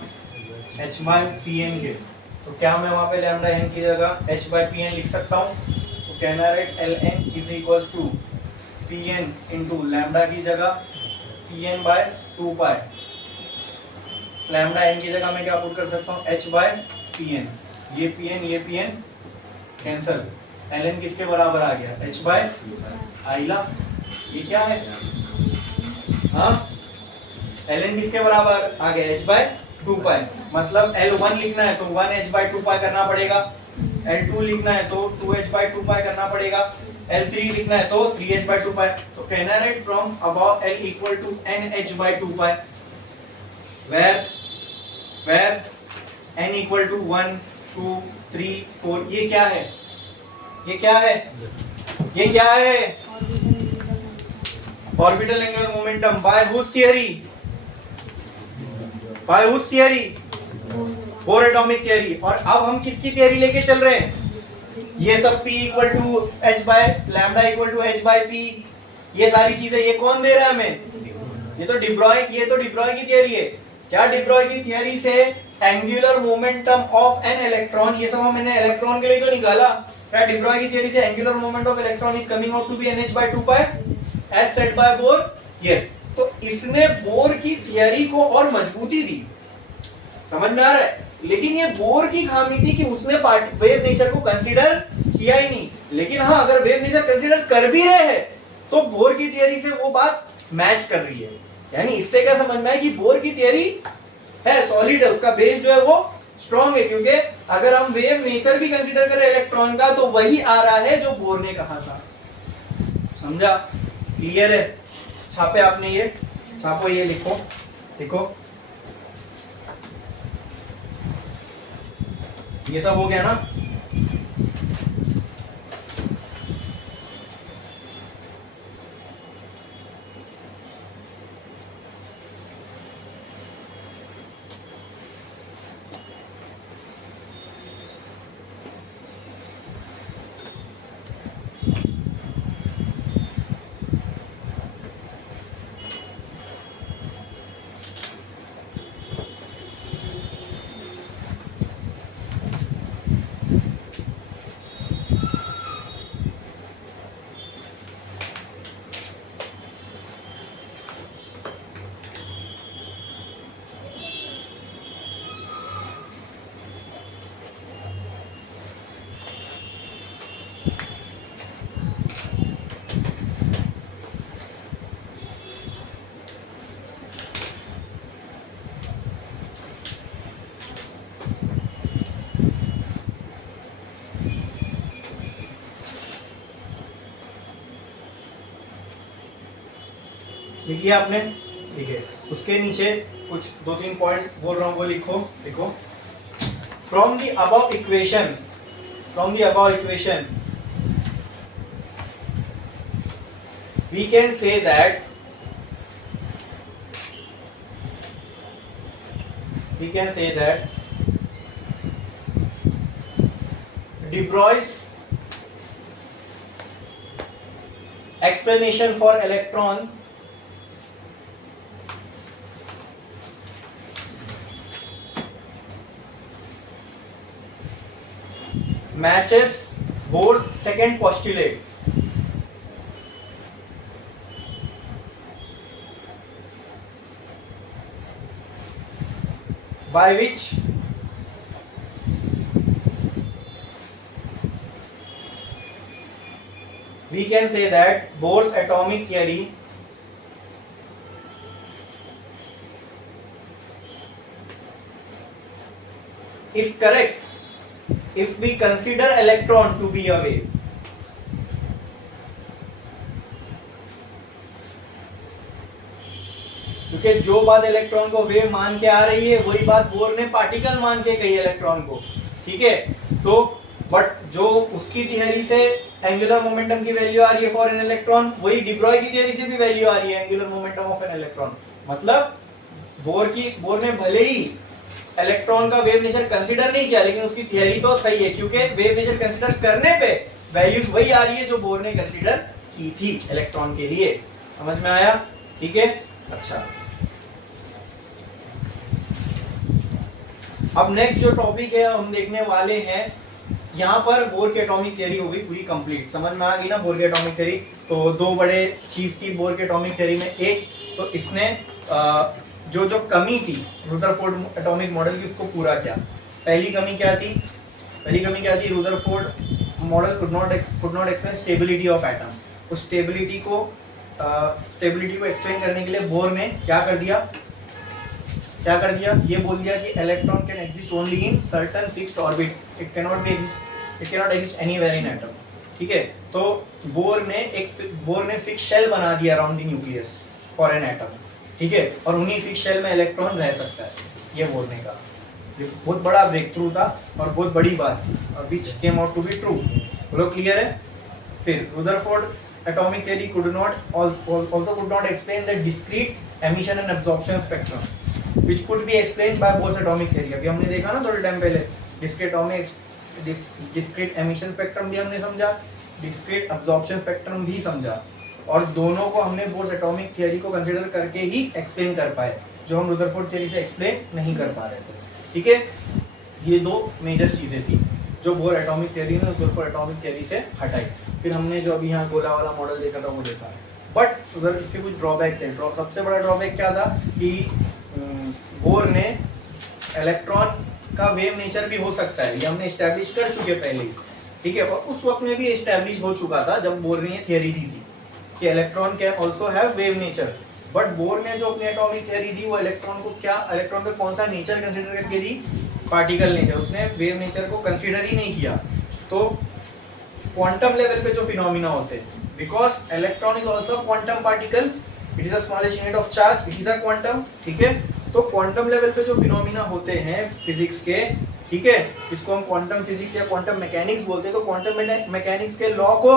h बाय पी एन के। तो क्या मैं वहां पे लैम्डा n की जगह h बाय पी एन लिख सकता हूँ? तो कहना write L N is equal to P N into lambda की जगह P N by 2 pi. Lambda n की जगह मैं क्या पुट कर सकता हूँ? h by P N. ये P N cancel. L N किसके बराबर आ गया? h बाय आइला। ये क्या है? हाँ, एल एन किसके बराबर आ गया? h बाय 2 पाई। मतलब L1 लिखना है तो 1h बाय 2 पाई करना पड़ेगा, L2 लिखना है तो 2h बाय 2 पाई करना पड़ेगा, L3 लिखना है तो 3h बाय 2 पाई। तो कहना है write from above L equal to NH by 2 pi, where n equal to 1 2 3 4। ये क्या है? ये क्या है? ये क्या है? Orbital angular momentum by whose theory? By whose theory? Bohr atomic theory. और अब हम किसकी थियरी लेके चल रहे हैं? ये सब P equal to H by lambda equal to H by P, ये सारी चीजें ये कौन दे रहा है हमें? ये तो डिब्रॉय की थियरी है। क्या डिब्रॉय की थियरी से angular momentum of an electron, ये सब हमने इलेक्ट्रॉन के लिए तो निकाला। क्या डिब्रॉय की थियरी से angular moment of electron is coming out to be NH by 2 pi as said by Bohr? Yes. तो इसने बोर की थियरी को और मजबूती दी, समझ में आ रहा है? लेकिन ये बोर की खामी थी कि उसने वेव नेचर को कंसीडर किया ही नहीं। लेकिन हाँ, अगर वेव नेचर कंसीडर कर भी रहे हैं तो बोर की थियरी से वो बात मैच कर रही है। यानी इससे क्या समझ में है कि बोर की थियरी है, सॉलिड है, उसका बेस जो है वो स्ट्रॉन्ग है, क्योंकि अगर हम वेव नेचर भी कंसीडर करें इलेक्ट्रॉन का तो वही आ रहा है जो बोर ने कहा था। समझा? क्लियर है? छापे आपने ये, छापो ये, लिखो लिखो, ये सब हो गया ना? लिख लिया आपने? ठीक है, उसके नीचे कुछ 2-3 पॉइंट बोल रहा हूं, वो लिखो लिखो। From the above equation, from the above equation we can say that De Broglie's explanation for electrons matches Bohr's second postulate, by which we can say that Bohr's atomic theory is correct if we consider electron to be a wave. क्योंकि जो बात electron को wave मान के आ रही है वही बात बोर ने पार्टिकल मान के कही इलेक्ट्रॉन को, ठीक है? तो बट जो उसकी थियरी से एंगुलर मोमेंटम की वैल्यू आ रही है फॉर एन इलेक्ट्रॉन, वही डी ब्रॉय की थियरी से भी वैल्यू आ रही है angular momentum of an electron. मतलब बोर ने भले ही इलेक्ट्रॉन का वेव नेचर कंसीडर नहीं किया, लेकिन उसकी थियरी तो सही है, क्योंकि वेव नेचर कंसीडर करने पे वैल्यूज वही आ रही है जो बोर ने कंसीडर की थी इलेक्ट्रॉन के लिए। समझ में आया? ठीक है, अच्छा। अब नेक्स्ट जो टॉपिक है हम देखने वाले हैं, यहाँ पर बोर की एटॉमिक थ्योरी हो गई पूरी कंप्लीट। समझ में आ गई ना बोर की एटॉमिक थ्योरी? तो दो बड़े चीज थी बोर की एटॉमिक थ्योरी में। एक तो इसने जो कमी थी रुदरफोर्ड एटॉमिक मॉडल की उसको पूरा किया। पहली कमी क्या थी? Rutherford model could not explain stability of atom. उस स्टेबिलिटी को एक्सप्लेन करने के लिए बोर ने क्या कर दिया? ये बोल दिया कि electron can exist only in certain fixed orbit, it can not exist anywhere in atom. ठीक है, तो बोर ने फिक्स शेल बना दिया around the nucleus for an atom. ठीक है, और उन्हीं फिक्स शेल में इलेक्ट्रॉन रह सकता है, ये बोर ने कहा। ये बहुत बड़ा ब्रेक थ्रू था और बहुत बड़ी बात थी, which came out to be true. बोलो क्लियर है? फिर Rutherford atomic theory could not explain the discrete emission and absorption spectrum which could be explained by Bohr's atomic theory। अभी हमने देखा ना थोड़े टाइम पहले, डिस्क्रीट एमिशन स्पेक्ट्रम भी हमने समझा, डिस्क्रीट अब्जॉर्प्शन स्पेक्ट्रम भी समझा, और दोनों को हमने बोर्स एटॉमिक थियरी को कंसीडर करके ही एक्सप्लेन कर पाए, जो हम रुदरफोर्ड थियरी से एक्सप्लेन नहीं कर पा रहे थे। ठीक है, ये दो मेजर चीजें थी जो बोर एटॉमिक थियरी ने रुदरफोर्ड एटॉमिक थियरी से हटाई। फिर हमने जो अभी यहाँ गोला वाला मॉडल देखा था वो देखा, बट उधर इसके कुछ ड्रॉबैक थे। सबसे बड़ा ड्रॉबैक क्या था कि बोर ने इलेक्ट्रॉन का वेव नेचर भी हो सकता है, ये हमने एस्टैब्लिश कर चुके पहले ही। ठीक है, और उस वक्त में भी एस्टैब्लिश हो चुका था जब बोर ने ये थियरी दी थी कि electron can also have wave nature. But bore ने जो अपनी एटॉमिक थियरी दी वो इलेक्ट्रॉन का कौन सा नेचर कंसीडर करके दी? पार्टिकल नेचर, उसने वेव नेचर को कंसीडर ही नहीं किया। तो क्वांटम लेवल पे जो फिनोमिना होते हैं, because electron is also quantum particle, it is a smallest unit of charge, it is a quantum, ठीक है। तो क्वांटम लेवल पे जो फिनोमिना होते हैं फिजिक्स के, ठीक है, इसको हम क्वांटम फिजिक्स या क्वांटम मैकेनिक्स बोलते हैं। तो क्वांटम मैकेनिक्स के लॉ को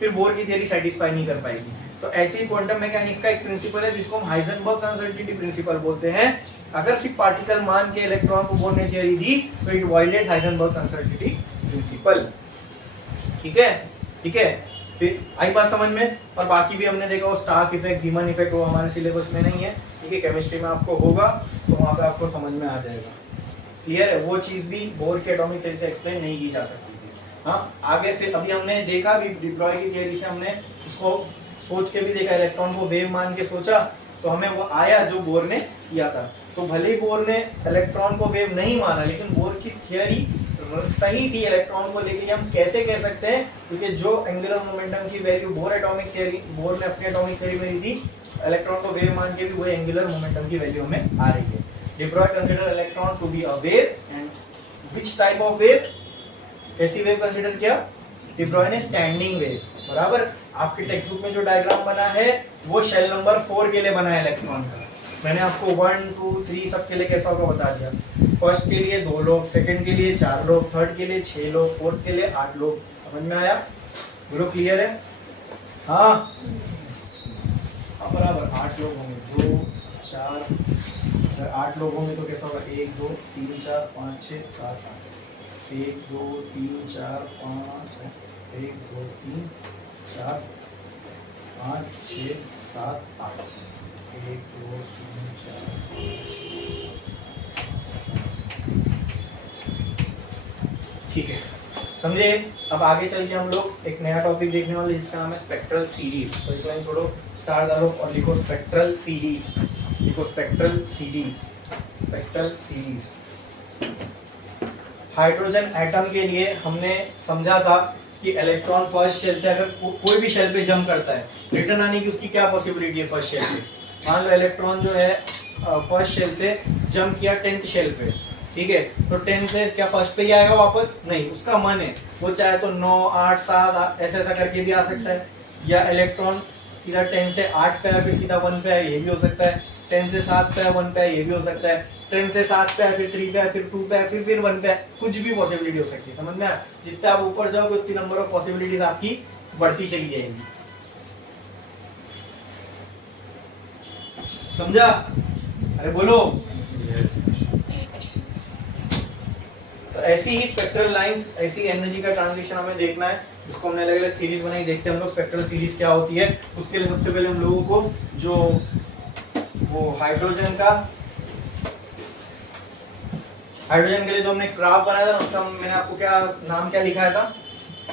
फिर बोर की थियरी सेटिस्फाई नहीं कर पाएगी। तो ऐसे ही क्वांटम मैकेनिक्स का एक प्रिंसिपल है जिसको हम हाइजेनबर्ग्स अनसर्टेनिटी प्रिंसिपल बोलते हैं। अगर सिर्फ पार्टिकल मान के इलेक्ट्रॉन को बोर ने थियरी दी तो it violates Heisenberg's uncertainty principal, ठीक है, ठीक है। फिर आई बात समझ में। और बाकी भी हमने देखा वो स्टार्क इफेक्ट, जीमन इफेक्ट, वो हमारे सिलेबस में नहीं है, ठीक है। केमिस्ट्री में आपको होगा तो वहां पे आपको समझ में आ जाएगा, क्लियर है। वो चीज भी बोर के एटॉमिक थ्योरी से एक्सप्लेन नहीं की जा सकती थी। हाँ, आगे फिर अभी हमने देखा भी डी ब्रॉय की थियरी से, हमने उसको सोच के भी देखा, इलेक्ट्रॉन को वेव मान के सोचा तो हमें वो आया जो बोर ने किया था। तो भले ही बोर ने इलेक्ट्रॉन को वेव नहीं माना, लेकिन बोर की थियरी सही थी इलेक्ट्रॉन को लेके। हम कैसे कह सकते हैं, क्योंकि जो एंगुलर मोमेंटम की वैल्यू बोर ने अपनी एटॉमिक थियरी में दी थी, इलेक्ट्रॉन को वेव मान के भी वही एंगुलर मोमेंटम की वैल्यू हमें आ रही है। De Broglie consider electron to be a wave, and which type of wave, कैसी वेव कंसीडर किया, डी ब्रॉय ने स्टैंडिंग वेव, बराबर। आपके टेक्स्ट बुक में जो डायग्राम बना है वो शेल नंबर 4 के लिए बना है इलेक्ट्रॉन का। मैंने आपको 1, 2, 3 सब के लिए कैसा होगा बता दिया। फर्स्ट के लिए 2 लोग, सेकंड के लिए 4 लोग, थर्ड के लिए 6 लोग, फोर्थ के लिए 8 लोग। समझ में आया, बोलो क्लियर है। हाँ हाँ, बराबर 8 लोग होंगे, 2, 4, अगर 8 लोग होंगे तो कैसा होगा, 1, 2, 3, 4, 5, 6, 7, 8, 1, 2, 3, 4, 5, 1, 2, 3, 4, 5, 6, 7, 8, 1, 2, 3, 4, 5, 6, 7, ठीक है, समझे। अब आगे चल के हम लोग एक नया टॉपिक देखने वाले जिसका नाम है स्पेक्ट्रल सीरीज। तो एक लाइन छोड़ो, स्टार डालो और लिखो स्पेक्ट्रल सीरीज, लिखो spectral series, spectral series. Hydrogen atom के लिए हमने समझा था कि इलेक्ट्रॉन फर्स्ट शेल से अगर कोई भी शेल पे जंप करता है, रिटर्न आने की उसकी क्या पॉसिबिलिटी है फर्स्ट शेल पे। मान लो इलेक्ट्रॉन जो है फर्स्ट शेल से जंप किया 10th शेल पे, ठीक है, तो 10 से क्या फर्स्ट पे ही आएगा वापस, नहीं, उसका मन है वो चाहे तो 9, 8, 7 ऐसा ऐसा करके भी आ सकता है, या इलेक्ट्रॉन सीधा 10 से 8 पे है फिर सीधा 1 पे है, ये भी हो सकता है। 10 से 7 पे है 1 पे है, ये भी हो सकता है। 10 से 7 पे है फिर 3 पे है फिर 2 पे है फिर 1 पे है, कुछ भी पॉसिबिलिटी हो सकती है। समझ में आया, जितने आप ऊपर जाओगे उतनी नंबर ऑफ पॉसिबिलिटीज आपकी बढ़ती चली जाएंगी, समझा। अरे बोलो। तो ऐसी ही स्पेक्ट्रल लाइंस, ऐसी एनर्जी का ट्रांजिशन हमें देखना है, इसको हमने अलग अलग सीरीज बनाई, देखते हैं हम लोग स्पेक्ट्रल सीरीज क्या होती है। उसके लिए सबसे पहले हम लोगों को जो वो हाइड्रोजन के लिए जो हमने ग्राफ बनाया था ना, उसका मैंने आपको क्या नाम क्या लिखाया था,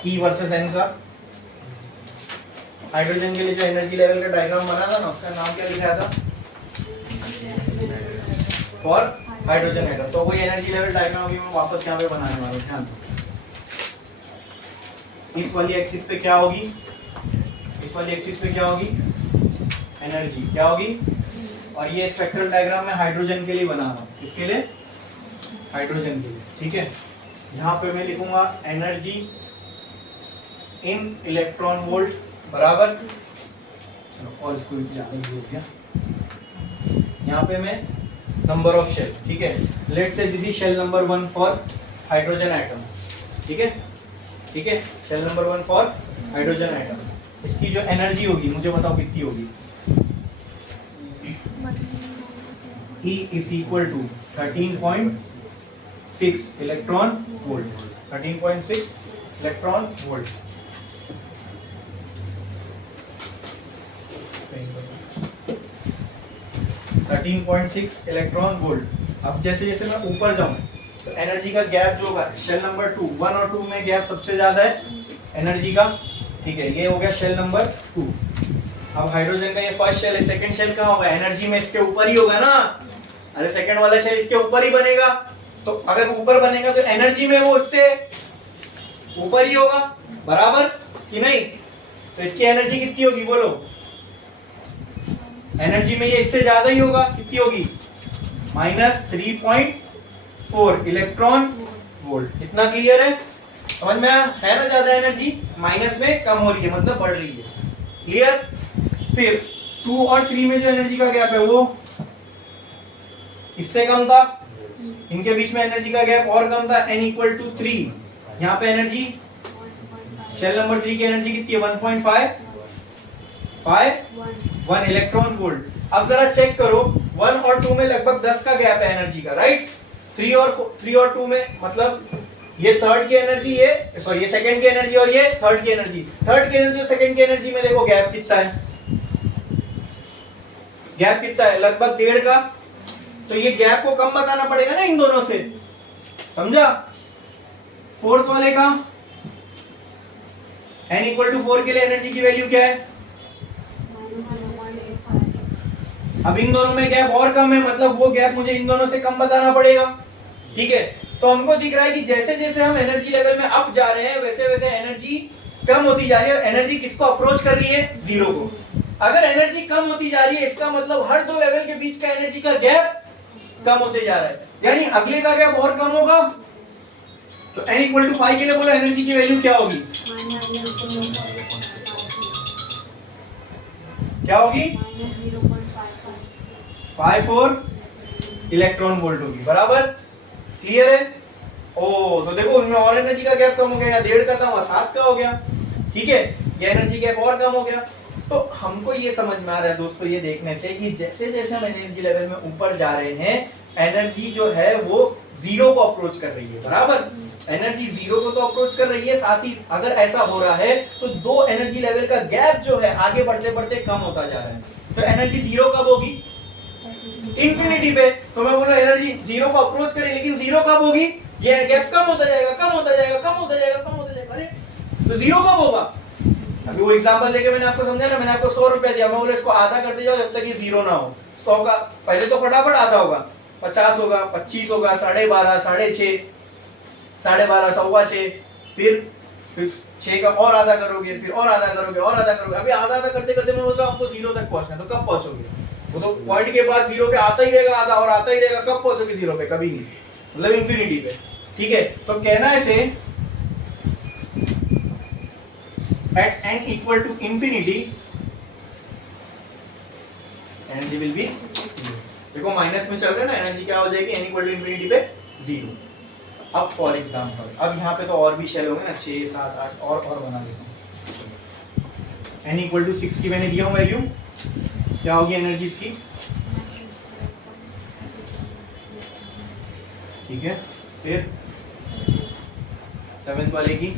E वर्सेस N का। हाइड्रोजन के लिए जो एनर्जी लेवल का डायग्राम बना था ना, उसका नाम क्या लिखाया था, फॉर हाइड्रोजन एटम। तो वही एनर्जी लेवल डायग्राम अभी मैं वापस यहाँ पे बनाने वाला हूँ, ध्यान दो। इस वाली एक्सिस पे क्या होगी, इस वाली एक्सिस पे क्या होगी, एनर्जी क्या होगी, और ये स्पेक्ट्रल डायग्राम में हाइड्रोजन के लिए बना रहा हूँ, किसके लिए, हाइड्रोजन के लिए, ठीक है। यहाँ पे मैं लिखूंगा एनर्जी इन इलेक्ट्रॉन वोल्ट, बराबर। चलो और इसको ज्यादा हो गया, यहाँ पे मैं नंबर ऑफ शेल, ठीक है। Let's say this is shell number 1 for hydrogen atom, ठीक है, ठीक है, shell number 1 for hydrogen atom. इसकी जो एनर्जी होगी मुझे बताओ कितनी होगी, E is equal to 13.6 electron volt, 13.6 electron volt. 13.6 electron volt. अब जैसे जैसे मैं ऊपर जाऊं तो एनर्जी का गैप जो होगा शेल नंबर 2, 1 और 2 में गैप सबसे ज्यादा है एनर्जी का, ठीक है, ये हो गया शेल नंबर 2। अब हाइड्रोजन का ये फर्स्ट शेल है, सेकंड शेल कहाँ होगा, एनर्जी में इसके ऊपर ही होगा ना, अरे सेकंड वाला शेल इसके ऊपर ही बनेगा, तो अगर ऊपर बनेगा तो एनर्जी में वो इससे ऊपर ही होगा, बराबर कि नहीं। तो इसकी एनर्जी कितनी होगी बोलो, एनर्जी में ये इससे ज्यादा ही होगा, कितनी होगी, -3.6 4 इलेक्ट्रॉन वोल्ट। इतना क्लियर है? समझ में आया? है ना? ज्यादा एनर्जी माइनस में कम हो रही है, मतलब बढ़ रही है। क्लियर? फिर 2 और 3 में जो एनर्जी का गैप है वो इससे कम था, इनके बीच में एनर्जी का गैप और कम था, n इक्वल टू 3। यहाँ पे एनर्जी शेल नंबर 3 की एनर्जी कितनी है? 1.1 इलेक्ट्रॉन वोल्ट। अब जरा चेक करो, 1 और 2 में लगभग 10 का गैप है एनर्जी का, राइट? 3 और 2 में, मतलब ये थर्ड की एनर्जी, ये सॉरी ये सेकंड की एनर्जी और ये थर्ड की एनर्जी। थर्ड की एनर्जी और सेकंड की एनर्जी में देखो गैप कितना है? गैप कितना है? लगभग 1.5 का। तो ये गैप को कम बताना पड़ेगा ना इन दोनों से, समझा? फोर्थ वाले का n इक्वल टू 4 के लिए एनर्जी की वैल्यू क्या है? अब इन दोनों में गैप और कम है, मतलब वो गैप मुझे इन दोनों से कम बताना पड़ेगा। ठीक है, तो हमको दिख रहा है कि जैसे जैसे हम एनर्जी लेवल में अप जा रहे हैं वैसे वैसे एनर्जी कम होती जा रही है। और एनर्जी किसको अप्रोच कर रही है? जीरो को। अगर एनर्जी कम होती जा रही है, इसका मतलब हर दो लेवल के बीच का एनर्जी का गैप कम होते जा रहा है, यानी अगले का गैप और कम होगा। तो n इक्वल टू 5 के लिए बोलो एनर्जी की वैल्यू क्या होगी? क्या होगी? 54 इलेक्ट्रॉन वोल्ट होगी। बराबर? क्लियर है? ओ तो देखो उनमें और एनर्जी का गैप कम हो गया, 1.5 का था वहां 7 का हो गया। ठीक है, ये एनर्जी गैप और कम हो गया। तो हमको ये समझ में आ रहा है दोस्तों ये देखने से कि जैसे जैसे हम एनर्जी लेवल में ऊपर जा रहे हैं, एनर्जी जो है वो जीरो को अप्रोच कर रही है। बराबर? एनर्जी जीरो को तो अप्रोच कर रही है, साथ ही अगर ऐसा हो रहा है तो दो एनर्जी लेवल का गैप जो है आगे बढ़ते बढ़ते कम होता जा रहा है। तो एनर्जी जीरो कब होगी? इंफिनिटी पे। तो मैं बोला एनर्जी जीरो को अप्रोच करे, लेकिन जीरो कब होगी? ये गैप कम होता जाएगा, कम होता जाएगा, कम होता जाएगा, कम होता जाएगा। अरे तो जीरो कब होगा? अभी वो एग्जांपल देके मैंने आपको समझा ना, मैंने आपको 100 रुपए दिया, मैं बोला इसको आधा करते जाओ जब तक ये जीरो ना हो। 100 का पहले तो फटाफट आधा होगा, 50 होगा, 25 होगा, 12.5, 6.5, 12.5, 6.25, फिर 6 का और आधा करोगे, फिर और आधा करोगे, और आधा करोगे। अभी आधा आधा करते करते मैं बोल रहा हूँ आपको जीरो तक पहुंचना है, तो कब पहुंचोगे? वो तो पॉइंट के बाद जीरो पे आता ही रहेगा आधा, और आता ही रहेगा। कब पहुंचोगे जीरो पे? कभी नहीं, मतलब इंफिनिटी पे। ठीक है, तो कहना है इसे at n equal to infinity energy will be zero. देखो माइनस में चल रहा है ना, एनर्जी क्या हो जाएगी? n इक्वल टू इंफिनिटी पे जीरो। अब फॉर एग्जांपल, अब यहाँ पे तो और भी शेल होंगे ना, 6, 7, 8 और बना लेता हूँ। n इक्वल टू 6 की मैंने दिया हूँ वैल्यू, क्या होगी एनर्जी इसकी? ठीक है, फिर 7th वाले की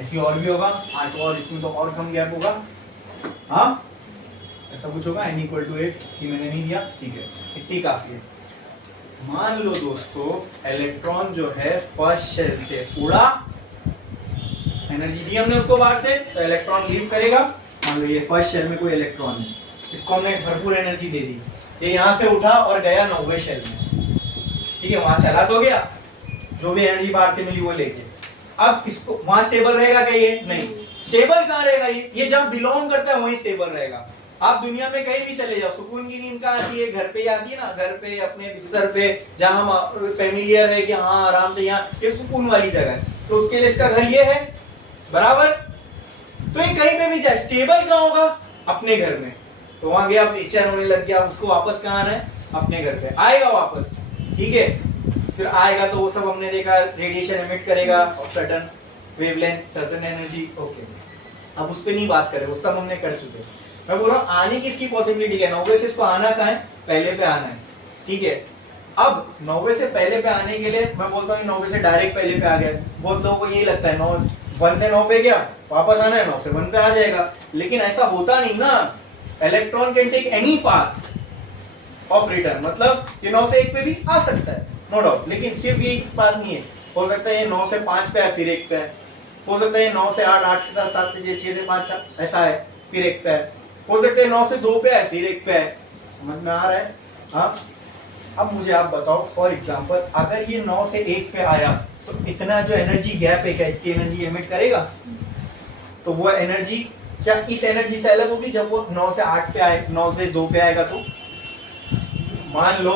ऐसी और भी होगा 8, और इसमें तो और कम गैप होगा। हाँ ऐसा कुछ होगा। n इक्वल टू 8 की मैंने नहीं दिया। ठीक है, इतनी काफी है। मान लो दोस्तों इलेक्ट्रॉन जो है फर्स्ट शेल से उड़ा, एनर्जी दी हमने उसको बाहर से, तो इलेक्ट्रॉन लीव करेगा। मान लो ये फर्स्ट शेल में कोई इलेक्ट्रॉन है, इसको हमने भरपूर एनर्जी दे दी, ये यहाँ से उठा और गया 9वें शेल में। ठीक है, वहां चला तो गया, जो भी एनर्जी बाहर से मिली वो लेके। अब इसको वहां स्टेबल रहेगा क्या? ये नहीं। स्टेबल कहाँ रहेगा? ये जब बिलोंग करता है वहीं स्टेबल रहेगा। आप दुनिया में कहीं भी चले जाओ, सुकून की नींद कहाँ आती है? घर पे आती है ना, घर पे अपने बिस्तर पे, जहां हम फेमिलियर है कि हाँ आराम से, यहाँ एक सुकून वाली जगह है, तो उसके लिए इसका घर ये है। बराबर? तो ये कहीं पे भी जाए स्टेबल कहाँ होगा? अपने घर में। तो वहां गया, बेचैन होने लग गया, उसको वापस कहाँ आना है? अपने घर पे आएगा वापस। ठीक है, फिर आएगा तो वो सब हमने देखा, रेडिएशन एमिट करेगा और certain wavelength, certain energy. Okay, अब उस पर नहीं बात करें, वो सब हमने कर चुके। मैं बोल रहा हूँ आने की इसकी पॉसिबिलिटी है। 9वें से इसको आना कहाँ है? पहले पे आना है। ठीक है, अब 9वें से पहले पे आने के लिए मैं बोलता हूँ 9वें से डायरेक्ट पहले पे आ गया। बहुत लोगों को यही लगता है 1 से 9 पे गया, वापस आना है 9 से 1 पे आ जाएगा, लेकिन ऐसा होता नहीं ना। Electron can take any path of return, मतलब ये 9 से 1 पे भी आ सकता है, नो डाउट, लेकिन सिर्फ ये पाथ नहीं है। हो सकता है ये 9 से 5 पे है फिर 1 पे है, हो सकता है ये 9 से 8, 8 से 7, 7 से 6 से 5 ऐसा है फिर 1 पे है, हो सकता है 9 से 2 पे है फिर 1 पे है। समझ में आ रहा है? हाँ, अब मुझे आप बताओ फॉर एग्जांपल अगर ये 9 से 1 पे आया तो इतना जो एनर्जी गैप है क्या इतनी एनर्जी एमिट करेगा? तो वो एनर्जी क्या इस एनर्जी से अलग होगी जब वो 9 से 8 पे आए, 9 से 2 पे आएगा? तो मान लो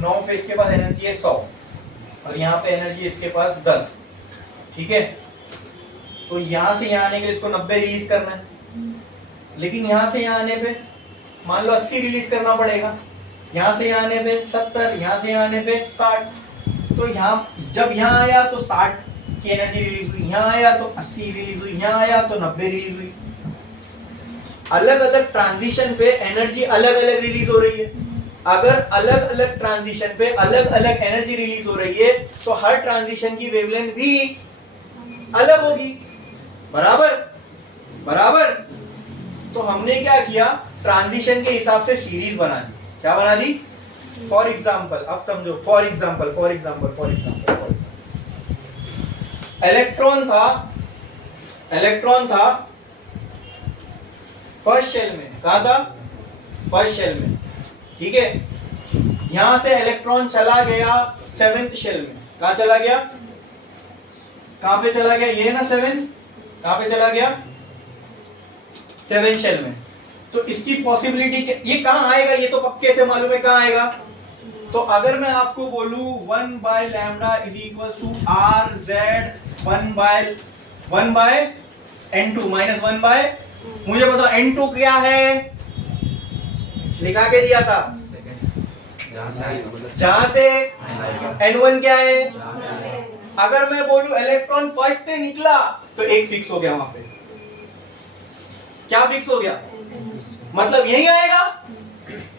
9 पे इसके पास एनर्जी है 100 और यहाँ पे एनर्जी इसके पास 10, ठीक है। तो यहां से यहाँ आने के लिए इसको 90 रिलीज करना है, लेकिन यहां से यहाँ आने पे मान लो 80 रिलीज करना पड़ेगा, यहां से यहाँ आने पे 70, यहां से यहाँ आने पे 60। तो यहाँ जब यहाँ आया तो 60 की एनर्जी रिलीज हुई, यहाँ आया तो 80 रिलीज हुई, यहाँ आया तो 90 रिलीज हुई। अलग अलग ट्रांजिशन पे एनर्जी अलग अलग रिलीज हो रही है। अगर अलग अलग ट्रांजिशन पे अलग अलग एनर्जी रिलीज हो रही है तो हर ट्रांजिशन की वेवलेंथ भी अलग होगी, बराबर बराबर। तो हमने क्या किया, ट्रांजिशन के हिसाब से सीरीज बना दी। क्या बना दी? फॉर एग्जाम्पल, अब समझो, फॉर एग्जाम्पल इलेक्ट्रॉन था फर्स्ट शेल में। कहा था? फर्स्ट शेल में, ठीक है। यहां से इलेक्ट्रॉन चला गया 7th शेल में। कहा चला गया? कहां पे चला गया? ये ना 7, कहां पे चला गया? 7th शेल में। तो इसकी पॉसिबिलिटी ये कहां आएगा? ये तो पक्के से मालूम है कहां आएगा। तो अगर मैं आपको बोलूं 1/λ is equal to R Z 1/n2 minus 1/, मुझे बताओ n2 क्या है? लिखा के दिया था, जहां से n1 क्या है? अगर मैं बोलूं इलेक्ट्रॉन फर्स्ट से निकला तो एक फिक्स हो गया वहां पे। क्या फिक्स हो गया? मतलब यही आएगा।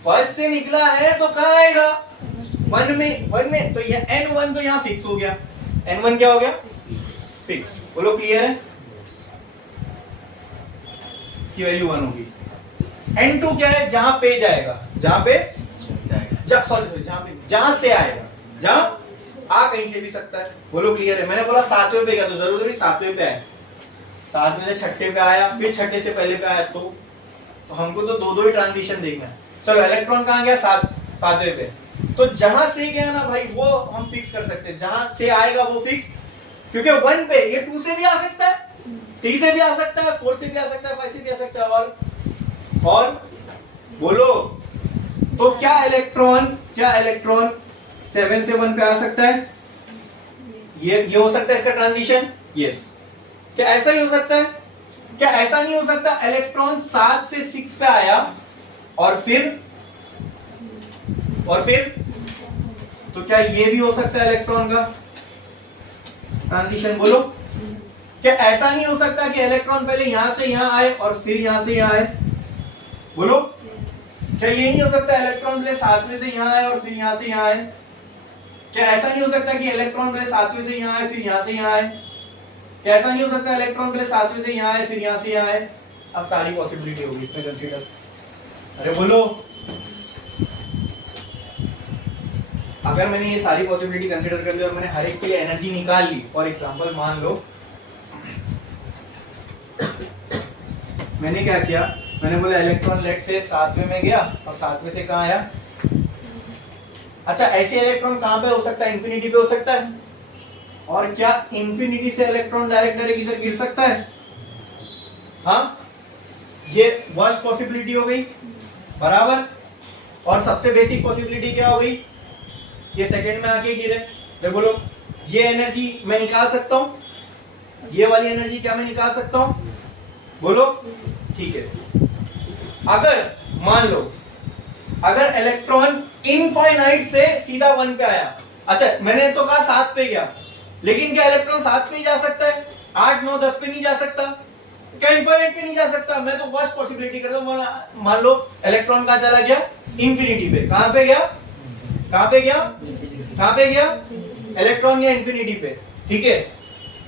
फर्स्ट से निकला है तो कहां आएगा? 1 में। तो ये n1 तो यहां फिक्स हो गया। n1 क्या हो गया? फिक्स। बोलो क्लियर है की वैल्यू 1 होगी। n2 क्या है? जहां पे जाएगा, जहां से आएगा, जहां आ कहीं से भी सकता है। बोलो क्लियर है? मैंने बोला 7वें पे गया तो जरूर नहीं 7वें पे आया, 7वें से 6ठे पे आया, फिर 6ठे से पहले पे आया, तो हमको तो दो ही ट्रांजिशन देखना है। चलो इलेक्ट्रॉन कहां गया? 7वें पे। तो जहां से गया ना भाई वो हम फिक्स कर सकते हैं, जहां से आएगा वो फिक्स, क्योंकि 1 पे ये 2 से भी आ सकता है, 3 से भी आ सकता है, 4 से भी आ सकता है, 5 से भी आ सकता है, और बोलो तो क्या इलेक्ट्रॉन 7 से 1 पे आ सकता है? ये हो सकता है इसका ट्रांजिशन? यस। क्या ऐसा ही हो सकता है? क्या ऐसा नहीं हो सकता इलेक्ट्रॉन 7 से 6 पे आया और फिर तो क्या ये भी हो सकता है इलेक्ट्रॉन का ट्रांजिशन? बोलो क्या ऐसा नहीं हो सकता कि इलेक्ट्रॉन पहले यहां से यहां आए और फिर यहां से यहां आए? बोलो क्या ये नहीं हो सकता इलेक्ट्रॉन पहले 7वें से यहां आए और फिर यहां से यहां आए? क्या ऐसा नहीं हो सकता कि इलेक्ट्रॉन पहले 7वें से यहां आए फिर यहां से यहां आए? क्या ऐसा नहीं हो सकता इलेक्ट्रॉन पहले 7वें से यहां आए फिर यहां से यहां आए? अब सारी पॉसिबिलिटी होगी इसमें कंसीडर। अरे बोलो, अगर मैंने ये सारी पॉसिबिलिटी कंसीडर कर ली और मैंने हर एक के लिए एनर्जी निकाल ली, फॉर एग्जांपल मान लो मैंने क्या किया, मैंने बोला इलेक्ट्रॉन लेट से 7वें में गया और 7वें से कहां आया? अच्छा, ऐसे इलेक्ट्रॉन कहां पे हो सकता है? इंफिनिटी पे हो सकता है। और क्या इंफिनिटी से इलेक्ट्रॉन डायरेक्ट इधर गिर सकता है? हाँ, ये वर्स्ट पॉसिबिलिटी हो गई, बराबर। और सबसे बेसिक पॉसिबिलिटी क्या हो गई? ये सेकंड में आके गिरे। तो बोलो ये एनर्जी मैं निकाल सकता हूं, ये वाली एनर्जी क्या मैं निकाल सकता हूं? बोलो ठीक है। अगर मान लो अगर इलेक्ट्रॉन इनफाइनाइट से सीधा 1 पे आया, अच्छा मैंने तो कहा 7 पे गया, लेकिन क्या इलेक्ट्रॉन 7 पे ही जा सकता है? 8, 9, 10 पे नहीं जा सकता? क्या इनफाइनाइट पे नहीं जा सकता? मैं तो वर्स्ट पॉसिबिलिटी कर रहा हूं। मान लो इलेक्ट्रॉन कहां चला गया? इंफिनिटी पे। कहां पे गया? कहां पे गया? कहां पे गया? इलेक्ट्रॉन गया इंफिनिटी पे, ठीक है,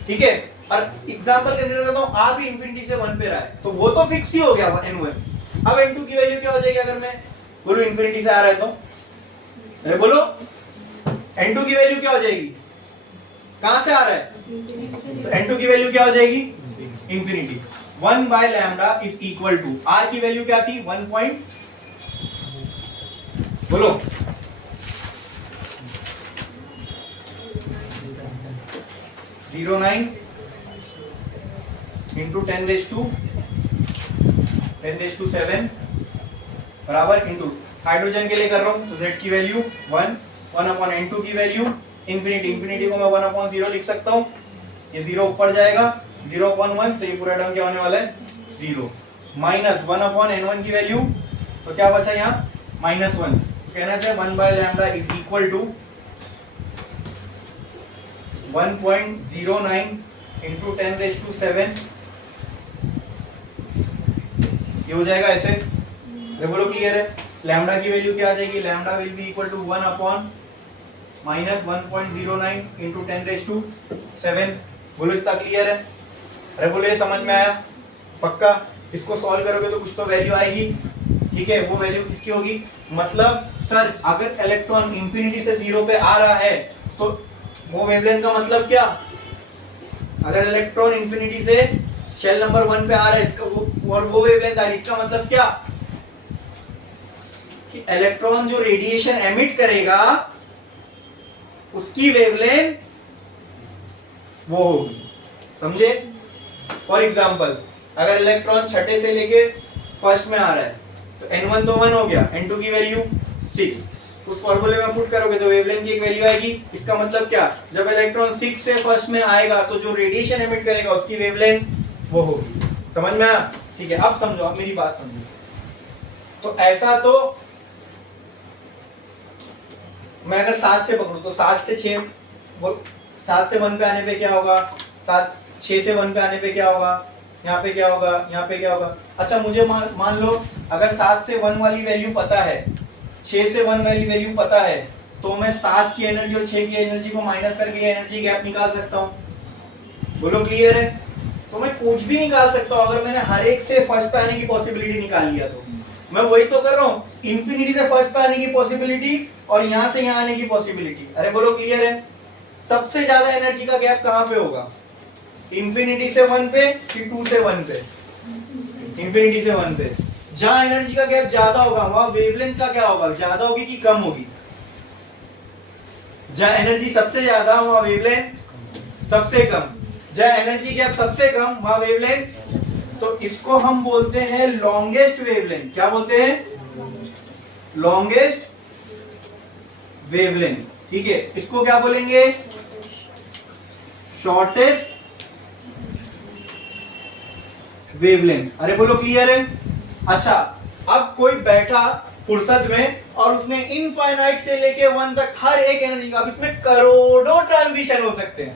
ठीक है। और एग्जांपल कंसीडर करता हूं, आप भी इंफिनिटी से 1 पे रहा है, तो वो तो फिक्स ही हो गया n1। अब n2 की वैल्यू क्या हो जाएगी अगर मैं बोलूं इंफिनिटी से आ रहा है तो? अरे बोलो n2 की वैल्यू क्या हो जाएगी? कहां से आ रहा है? तो n2 की वैल्यू क्या हो जाएगी? Infinity. 1/λ is equal to, r की वैल्यू क्या थी? 1. बोलो 09 इंटू 10⁻⁷ बराबर इंटू हाइड्रोजन के लिए कर रहा हूं तो z की वैल्यू 1, 1/n2 की वैल्यू इंफिनिटी को मैं 1/0 लिख सकता हूं, ये 0 ऊपर जाएगा, 0/1 तो ये पूरा टर्म क्या होने वाला है 0, माइनस 1/n1 की वैल्यू, तो क्या बचा यहाँ -1, कहने से 1/λ इज इक्वल टू 1.09 इंटू 10⁻⁷, ये हो जाएगा ऐसे। बोलो क्लियर है? लैम्डा की वैल्यू क्या आ जाएगी, lambda will be equal to 1/-1.09 into 10⁻⁷। बोलो इतना क्लियर है? अरे बोलो ये समझ में आया पक्का? इसको सॉल्व करोगे तो कुछ तो वैल्यू आएगी, ठीक है? वो वैल्यू किसकी होगी, मतलब सर अगर इलेक्ट्रॉन इंफिनिटी से 0 पे आ रहा है तो वो वेवलेंथ का मतलब क्या, अगर इलेक्ट्रॉन इंफिनिटी से शेल नंबर 1 पे आ रहा है इसका वो वेवलेंथ आ रही है, इसका मतलब क्या कि इलेक्ट्रॉन जो रेडिएशन एमिट करेगा उसकी वेवलेंथ वो होगी, समझे? फॉर एग्जांपल अगर इलेक्ट्रॉन छठे से लेके फर्स्ट में आ रहा है तो n1 तो 1 हो गया, n2 की वैल्यू 6, उस फॉर्मूले में पुट करोगे तो वेवलेंथ की एक वैल्यू आएगी। इसका मतलब क्या, जब इलेक्ट्रॉन 6 से फर्स्ट में आएगा तो जो रेडिएशन एमिट करेगा उसकी वेवलेंथ वो होगी। समझ में आया? ठीक है, अब समझो, अब मेरी बात समझो। तो ऐसा तो मैं अगर 7 से पकड़ू तो 7 से 6, 7 से 1 पे आने पे क्या होगा, 6 से 1 पे आने पे क्या होगा, यहाँ पे क्या होगा, यहाँ पे क्या होगा। अच्छा मुझे मान लो अगर 7 से 1 वाली वैल्यू पता है, 6 से 1 वाली वैल्यू पता है, तो मैं 7 की एनर्जी और 6 की एनर्जी को माइनस करके एनर्जी गैप निकाल सकता हूँ। बोलो क्लियर है? तो मैं कुछ भी निकाल सकता हूँ अगर मैंने हर एक से फर्स्ट पे आने की पॉसिबिलिटी निकाल लिया तो। मैं वही तो कर रहा हूँ, इंफिनिटी से फर्स्ट पे आने की पॉसिबिलिटी और यहाँ से यहाँ आने की पॉसिबिलिटी। अरे बोलो क्लियर है? सबसे ज्यादा एनर्जी का गैप कहाँ पे होगा, इंफिनिटी से 1 पे कि 2 से 1 पे? इंफिनिटी से 1 पे। जहां एनर्जी का गैप ज्यादा होगा वहां वेवलेंथ का क्या होगा, ज्यादा होगी कि कम होगी? जहां एनर्जी सबसे ज्यादा वहां वेवलेंथ सबसे कम, जहां एनर्जी गैप सबसे कम वहां वेवलेंथ, तो इसको हम बोलते हैं लॉन्गेस्ट वेवलेंथ। क्या बोलते हैं? Longest wavelength. ठीक है, इसको क्या बोलेंगे, शॉर्टेस्ट वेवलेंथ। अरे बोलो क्लियर है? अच्छा अब कोई बैठा फुर्सत में और उसने इनफाइनाइट से लेके 1 तक हर एक एनर्जी का, अब इसमें करोड़ों ट्रांजिशन हो सकते हैं।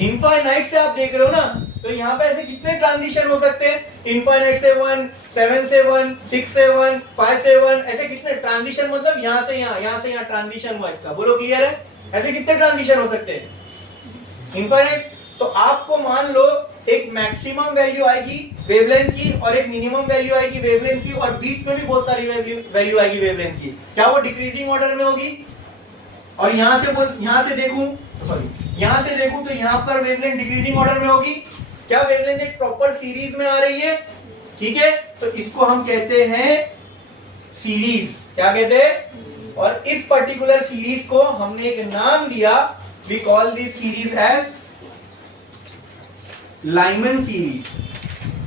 इनफाइनाइट से आप देख रहे हो ना, तो यहां पे ऐसे कितने ट्रांजिशन हो सकते हैं, इनफाइनाइट से 1, 7 से 1, 6 से 1, 5 से 1, ऐसे कितने ट्रांजिशन, मतलब यहां से यहां ट्रांजिशन हुआ इसका। बोलो क्लियर है? ऐसे कितने ट्रांजिशन हो सकते हैं इनफाइनाइट। तो आपको मान लो एक मैक्सिमम वैल्यू आएगी वेवलेंथ की और एक मिनिमम वैल्यू आएगी वेवलेंथ की, और बीच में भी बहुत सारी वैल्यू आएगी वेवलेंथ की। क्या वो डिक्रीजिंग ऑर्डर में होगी? और यहां से देखूं तो यहां पर वेवलेंथ डिक्रीजिंग ऑर्डर में होगी। क्या वेवलेंथ एक प्रॉपर सीरीज में आ रही है? ठीक है, तो इसको हम कहते हैं सीरीज। क्या कहते हैं? और इस पर्टिकुलर सीरीज को हमने एक नाम दिया, we call this series as Lyman series.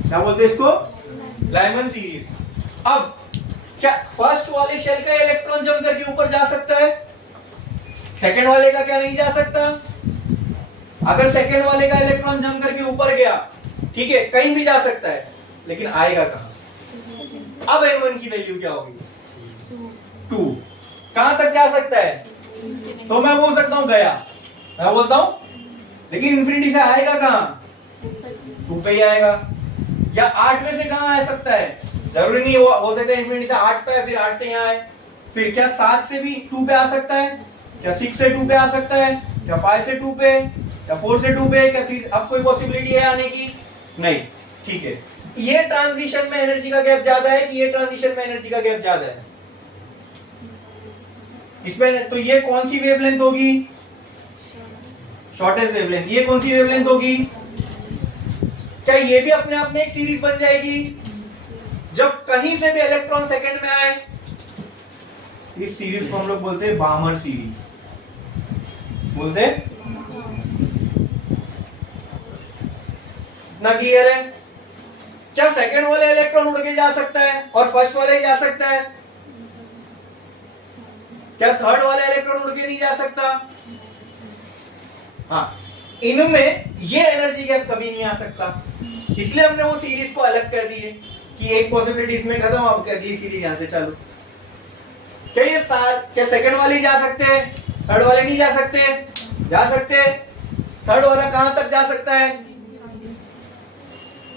क्या बोलते हैं इसको? Lyman series. अब क्या फर्स्ट वाले शेल का इलेक्ट्रॉन जम करके ऊपर जा सकता है, सेकंड वाले का क्या नहीं जा सकता? अगर सेकंड वाले का इलेक्ट्रॉन जम करके ऊपर गया, ठीक है, कहीं भी जा सकता है, लेकिन आएगा कहां? अब n1 की वैल्यू क्या होगी? 2। कहां तक जा सकता है? तो मैं बोल सकता हूं गया, मैं बोलता हूं, लेकिन इंफिनिटी से आएगा कहां? 2 पे ही आएगा। या 8 में से कहां आ सकता है? जरूरी नहीं हो सकता है इंफिनिटी से 8 पे, फिर 8 से यहां आए। फिर क्या 7 से भी 2 पे आ सकता है? क्या 6 से 2 पे आ सकता है? क्या 5 से 2 पे? क्या 4 से 2 पे? क्या 3? अब कोई पॉसिबिलिटी है आने की? नहीं। ठीक है, ये ट्रांजिशन में एनर्जी का गैप ज्यादा है कि ये ट्रांजिशन में एनर्जी का गैप ज्यादा है? इसमें तो ये कौन सी वेवलेंथ होगी? Shortest wavelength. ये कौन सी वेवलेंथ होगी? क्या ये भी अपने आप में एक सीरीज बन जाएगी? जब कहीं से भी इलेक्ट्रॉन सेकंड में आए, इस सीरीज को हम लोग बोलते हैं बामर सीरीज। बोलते हैं? इतना क्लियर है? क्या सेकंड वाले इलेक्ट्रॉन उड़ के जा सकता है और फर्स्ट वाले ही जा सकता है? क्या थर्ड वाला इलेक्ट्रॉन उड़ के नहीं जा सकता? हाँ, इनमें ये एनर्जी गैप कभी नहीं आ सकता, इसलिए हमने वो सीरीज को अलग कर दी है कि एक पॉसिबिलिटी इसमें खत्म, अब अगली सीरीज यहां से चालू। क्या सेकंड वाले जा सकते हैं, थर्ड वाले नहीं जा सकते? जा सकते। थर्ड वाला कहां तक जा सकता है?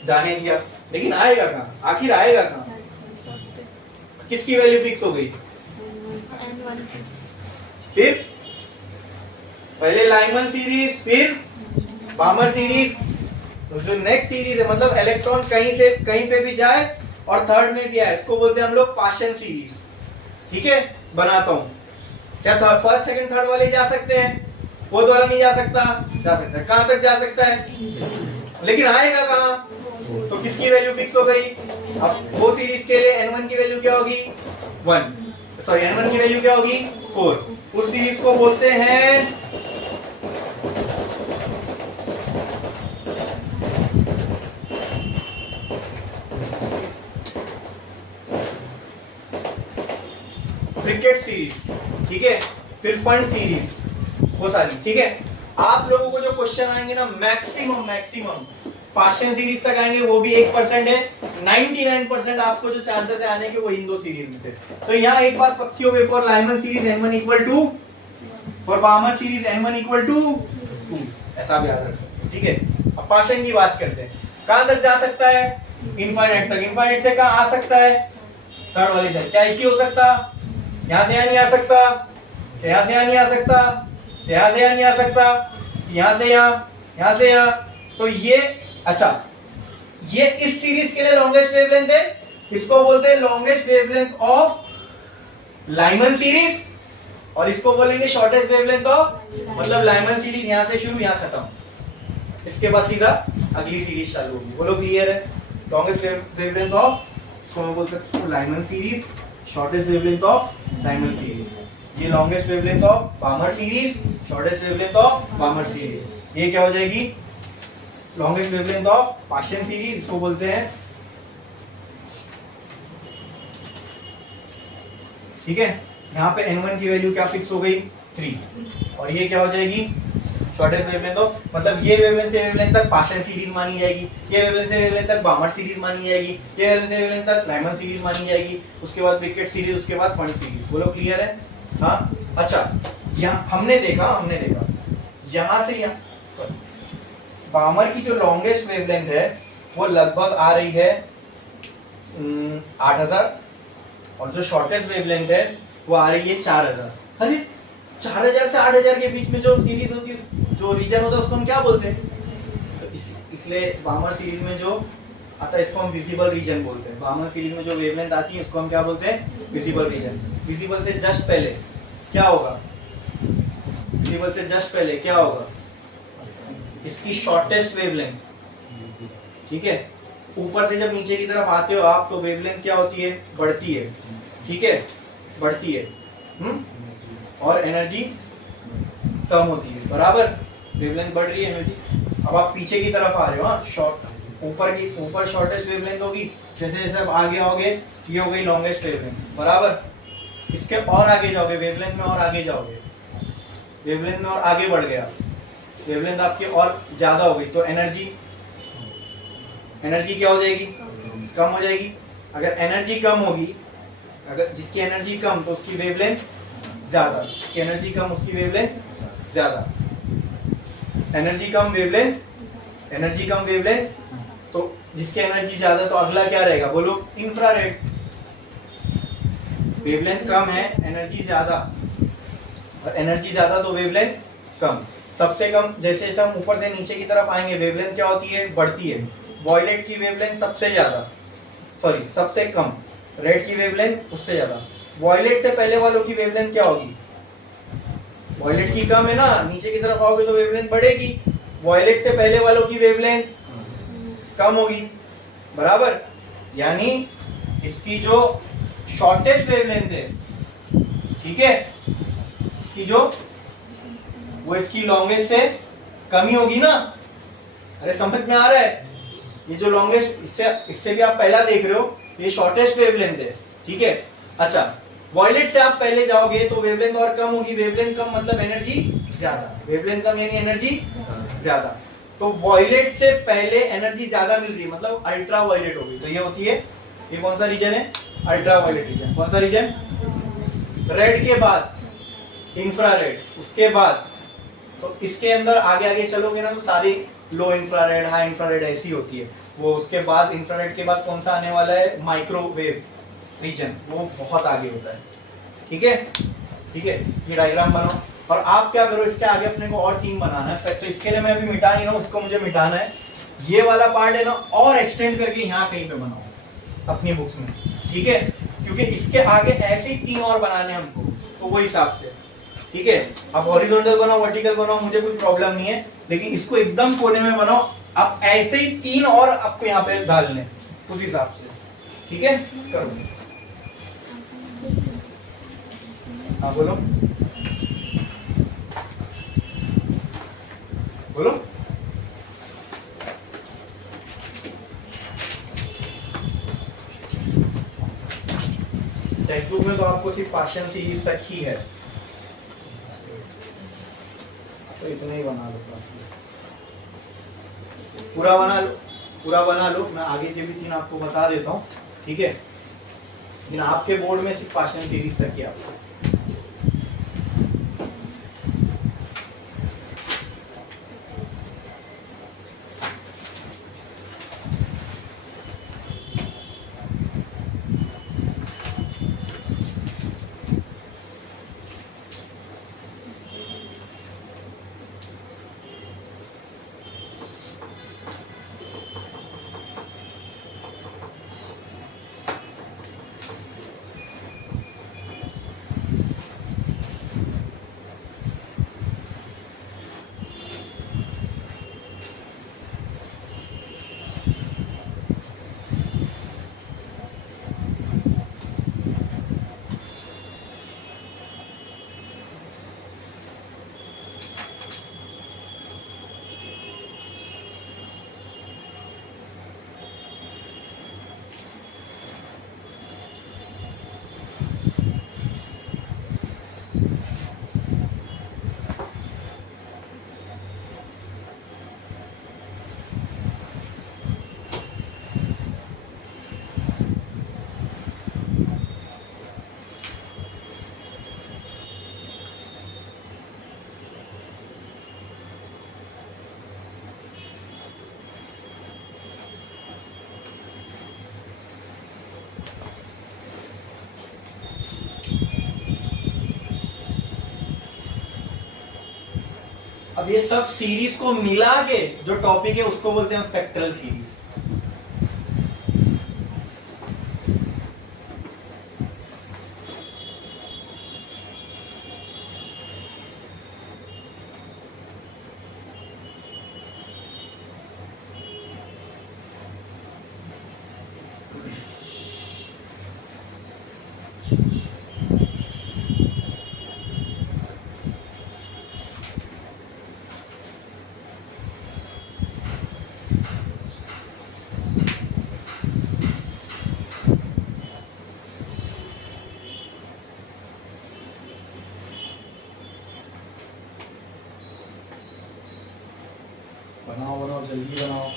जाने दिया, लेकिन आएगा कहां? आखिर आएगा कहां? किसकी वैल्यू फिक्स हो गई? फिर पहले लाइमन सीरीज, फिर बामर सीरीज। तो जो नेक्स्ट सीरीज है, मतलब इलेक्ट्रॉन कहीं से कहीं पे भी जाए और थर्ड में भी आए, इसको बोलते हैं हम लोग पाशन सीरीज। ठीक है, बनाता हूं। क्या फर्स्ट सेकंड थर्ड वाले जा सकते हैं? फोर्थ वाला नहीं जा सकता? जा सकता है। कहां तक जा सकता है? लेकिन आएगा कहां? तो किसकी वैल्यू फिक्स हो गई? अब वो सीरीज के लिए N1 की वैल्यू क्या होगी? 1, सॉरी N1 की वैल्यू क्या होगी? 4। उस सीरीज को बोलते हैं ब्रिकेट सीरीज। ठीक है, फिर फंड सीरीज, वो सारी। ठीक है, आप लोगों को जो क्वेश्चन आएंगे ना, मैक्सिमम पार्शियल सीरीज तक आएंगे, वो भी 1% है। 99% आपको जो चांसेस है आने के, वो इन दो सीरीज में से। तो यहाँ एक बात पक्की हो गई, for Lyman series N1 equal to, for Balmer series N1 equal to 2, ऐसा भी याद रख सकते। ठीक है, अब पार्शियल की बात करते हैं। कहां तक जा सकता है? इनफाइनाइट तक। इनफाइनाइट से कहां आ सकता है? थर्ड वाली साइड। क्या इसी हो सकता? यहां से यहां नहीं आ सकता, यहां से यहां नहीं आ सकता, यहां से यहां नहीं आ सकता, यहां से यहां से यहां। तो ये, अच्छा, ये इस सीरीज के लिए लॉन्गेस्ट वेवलेंथ है, इसको बोलते हैं longest wavelength of Lyman series, और इसको बोलेंगे शॉर्टेस्ट वेवलेंथ ऑफ, मतलब लाइमन सीरीज यहां से शुरू, यहां खत्म, इसके बाद सीधा अगली सीरीज चालू होगी। बोलो क्लियर है? लॉन्गेस्ट वेवलेंथ ऑफ, इसको मैं बोल सकता हूं Lyman series, shortest wavelength of Lyman series. ये longest wavelength of Balmer series, shortest wavelength of Balmer series. ये क्या हो जाएगी? Longest wavelength of partial series, इसको बोलते हैं। ठीक है, यहाँ पे N1 की वैल्यू क्या फिक्स हो गई? 3। और ये क्या हो जाएगी? शॉर्टेस्ट वेवलेंथ ऑफ, मतलब ये वेवलेंथ से वेवलेंथ तक पार्शियल सीरीज मानी जाएगी, ये वेवलेंथ से वेवलेंथ तक बामर सीरीज मानी जाएगी, ये वेवलेंथ से वेवलेंथ तक लाइमन सीरीज मानी जाएगी, उसके बाद ब्रिकेट सीरीज, उसके बाद फंड सीरीज। बोलो क्लियर है? हाँ, अच्छा, यहाँ हमने देखा यहाँ से यहाँ बामर की जो लॉन्गेस्ट वेवलेंथ है वो लगभग आ रही है 8000, और जो शॉर्टेस्ट वेवलेंथ है वो आ रही है 4000। अरे 4000 से 8000 के बीच में जो सीरीज होती है, जो रीजन होता है, उसको हम क्या बोलते हैं? तो इसलिए बामर सीरीज में जो आता है इसको हम विजिबल रीजन बोलते हैं। बामर सीरीज में जो वेवलेंथ आती है इसको हम क्या बोलते हैं? Visible region. विजिबल से जस्ट पहले क्या होगा? विजिबल से जस्ट पहले क्या होगा? इसकी शॉर्टेस्ट वेवलेंथ। ठीक है, ऊपर से जब नीचे की तरफ आते हो आप, तो वेवलेंथ क्या होती है? बढ़ती है। ठीक है, बढ़ती है। और एनर्जी कम होती है, बराबर? वेवलेंथ बढ़ रही है, एनर्जी। अब आप पीछे की तरफ आ रहे हो, हाँ, ऊपर शॉर्टेस्ट वेवलेंथ होगी, जैसे जैसे आप आगे आओगे ये हो गई लॉन्गेस्ट वेवलेंथ, बराबर? इसके और आगे जाओगे, वेवलेंथ में और आगे जाओगे, वेवलेंथ में और आगे बढ़ गया, वेवलेंथ आपकी और ज्यादा हो गई, तो एनर्जी क्या हो जाएगी? कम हो जाएगी। अगर एनर्जी कम होगी, अगर जिसकी एनर्जी कम तो उसकी वेवलेंथ ज्यादा, जिसकी एनर्जी कम उसकी वेवलेंथ ज्यादा। एनर्जी कम वेवलेंथ, तो जिसकी एनर्जी ज्यादा, तो अगला क्या रहेगा? बोलो इंफ्रारेड। वेवलेंथ कम है, एनर्जी ज्यादा, और एनर्जी ज्यादा तो वेवलेंथ कम। सबसे कम, जैसे जैसे हम ऊपर से नीचे की तरफ आएंगे, वेवलेंथ क्या होती है? बढ़ती है। वॉयलेट की वेवलेंथ सबसे ज्यादा, सॉरी सबसे कम, रेड की वेवलेंथ उससे ज्यादा। वॉयलेट से पहले वालों की वेवलेंथ क्या होगी? वॉयलेट की कम है ना, नीचे की तरफ आओगे तो वेवलेंथ बढ़ेगी। वॉयलेट से पहले वालों की वेवलेंथ कम होगी, बराबर? यानी इसकी जो शॉर्टेस्ट वेवलेंथ है, ठीक है, इसकी जो वो इसकी लॉन्गेस्ट से कम ही होगी ना। अरे समझ में आ रहा है? ये जो लॉन्गेस्ट, इससे भी आप पहला देख रहे हो, ये शॉर्टेस्ट वेवलेंथ है। ठीक है, अच्छा, वॉयलेट से आप पहले जाओगे तो वेवलेंथ और कम होगी, वेवलेंथ कम मतलब एनर्जी ज्यादा, वेवलेंथ कम यानी एनर्जी ज्यादा। तो वॉयलेट से पहले एनर्जी ज्यादा मिल रही है मतलब अल्ट्रा वॉयलेट होगी, तो ये होती है, ये कौन सा रीजन है, अल्ट्रा वॉयलेट रीजन। कौन सा रीजन, रेड के बाद इंफ्रारेड, उसके बाद तो इसके अंदर आगे आगे चलोगे ना तो सारी लो इंफ्रारेड हाई इंफ्रारेड ऐसी होती है वो। उसके बाद इंफ्रारेड के बाद कौन सा आने वाला है, माइक्रोवेव रीजन, वो बहुत आगे होता है। ठीक है, ठीक है, ये डायग्राम बनाओ और आप क्या करो, इसके आगे अपने को और 3 बनाना है। तो इसके लिए मैं अभी मिटा नहीं रहा हूं, उसको मुझे मिटाना है। ये वाला पार्ट है ना और एक्सटेंड करके यहाँ कहीं पे बनाओ अपनी बुक्स में, ठीक है, क्योंकि इसके आगे ऐसे ही 3 और बनाने हैं हमको, तो वो हिसाब से। ठीक है, आप हॉरिजॉन्टल बनाओ वर्टिकल बनाओ मुझे कोई प्रॉब्लम नहीं है, लेकिन इसको एकदम कोने में बनाओ। आप ऐसे ही 3 और आपको यहाँ पे डालने उस हिसाब से। ठीक है, करो। हाँ बोलो बोलो। टेक्स्ट बुक में तो आपको सिर्फ पार्शियल सीरीज तक ही है, तो इतना ही बना लो, पूरा बना लो, पूरा बना लो। मैं आगे के भी 3 आपको बता देता हूँ, ठीक है, लेकिन आपके बोर्ड में सिर्फ पार्शियल सीरीज तक ही आपको। अब ये सब सीरीज को मिला के जो टॉपिक है उसको बोलते हैं स्पेक्ट्रल सीरीज। बनाओ बनाओ जल्दी बनाओ।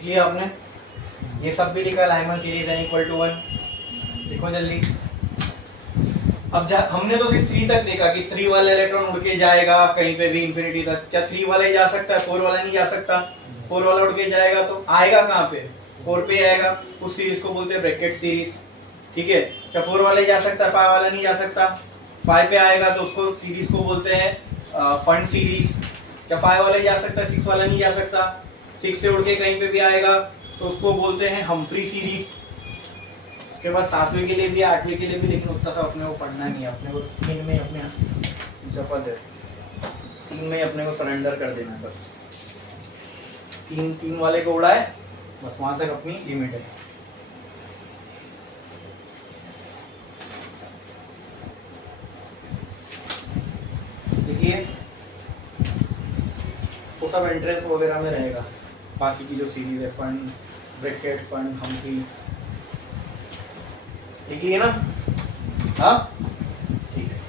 लिख लिया आपने, ये सब भी लिखा, Lyman series n equal to 1, देखो जल्दी। अब हमने तो सिर्फ 3 तक देखा कि 3 वाला इलेक्ट्रॉन उड़ के जाएगा कहीं पे भी इंफिनिटी तक, क्या 3 वाला ही जा सकता है, 4 वाला नहीं जा सकता? 4 वाला उड़ के जाएगा तो आएगा कहाँ पे? 4 पे आएगा, उस सीरीज को बोलते हैं ब्रैकेट सीरीज, ठीक है। क्या 4 वाला ही जा सकता है, 5 वाला नहीं जा सकता? 5 पे आएगा तो उसको सीरीज को बोलते हैं फंड सीरीज। क्या 5 वाला ही जा सकता है, 6 वाला नहीं जा सकता? 6 से उड़ के कहीं पे भी आएगा तो उसको बोलते हैं हम्फ्री सीरीज। उसके बाद 7वें के लिए भी 8वें के लिए भी, लेकिन उतना सा अपने को पढ़ना नहीं है, अपने को 3 में अपने जपत है, 3 में अपने को सरेंडर कर देना है बस। 3 वाले को उड़ाए बस, वहां तक अपनी लिमिट है। देखिए वो सब एंट्रेंस वगैरह में रहेगा, बाकी की जो सीरीज है, फंड, ब्रैकेट, फंड, हम्फ्री, ठीक है ना? हाँ ठीक है।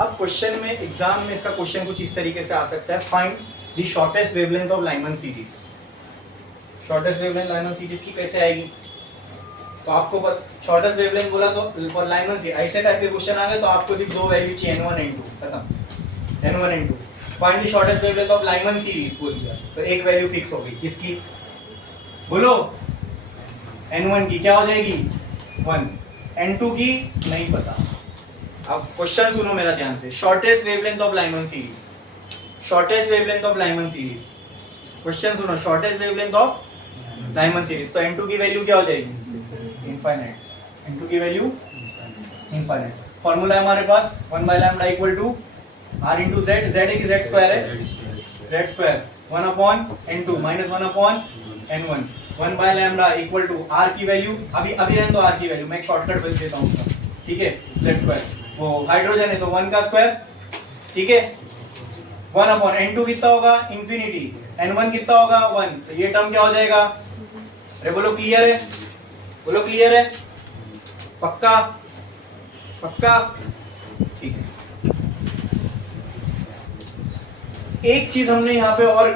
अब क्वेश्चन में, एग्जाम में इसका क्वेश्चन कुछ इस तरीके से आ सकता है, find the shortest wavelength of Lyman series. Shortest wavelength Lyman series की कैसे आएगी? तो आपको शॉर्टेस्ट वेवलेंथ बोला तो फॉर लाइमन सीरीज, ऐसे टाइप के क्वेश्चन आ गए तो आपको सिर्फ 2 वैल्यू चाहिए, n1 n2, खत्म। n1 n2 find the shortest wavelength of Lyman series बोल दिया तो एक वैल्यू फिक्स हो गई, किसकी बोलो? n1 की क्या हो जाएगी? 1, n2 की नहीं पता। अब क्वेश्चन सुनो मेरा ध्यान से, shortest wavelength of Lyman series, shortest wavelength of Lyman series, question सुनो, shortest wavelength of Lyman series, तो n2 की वैल्यू क्या हो जाएगी? इनफाइनाइट। n2 की वैल्यू इनफाइनाइट। फॉर्मूला है हमारे पास 1 by lambda equal to r into Z, Z है कि जेड स्क्वायर है? Z square, 1 upon n2 minus 1 upon n1, 1 by lambda equal to r की वैल्यू, अभी रहने दो r की वैल्यू, मैं एक शॉर्टकट बता देता हूँ उसका, ठीक है। जेड स्क्वायर, वो हाइड्रोजन है तो 1 का स्क्वायर, ठीक है। 1 अपॉन n2 कितना होगा? इंफिनिटी। n1 कितना होगा? 1, तो ये टर्म क्या हो जाएगा? अरे बोलो क्लियर है, बोलो क्लियर है, पक्का पक्का, ठीक है। एक चीज हमने यहाँ पे और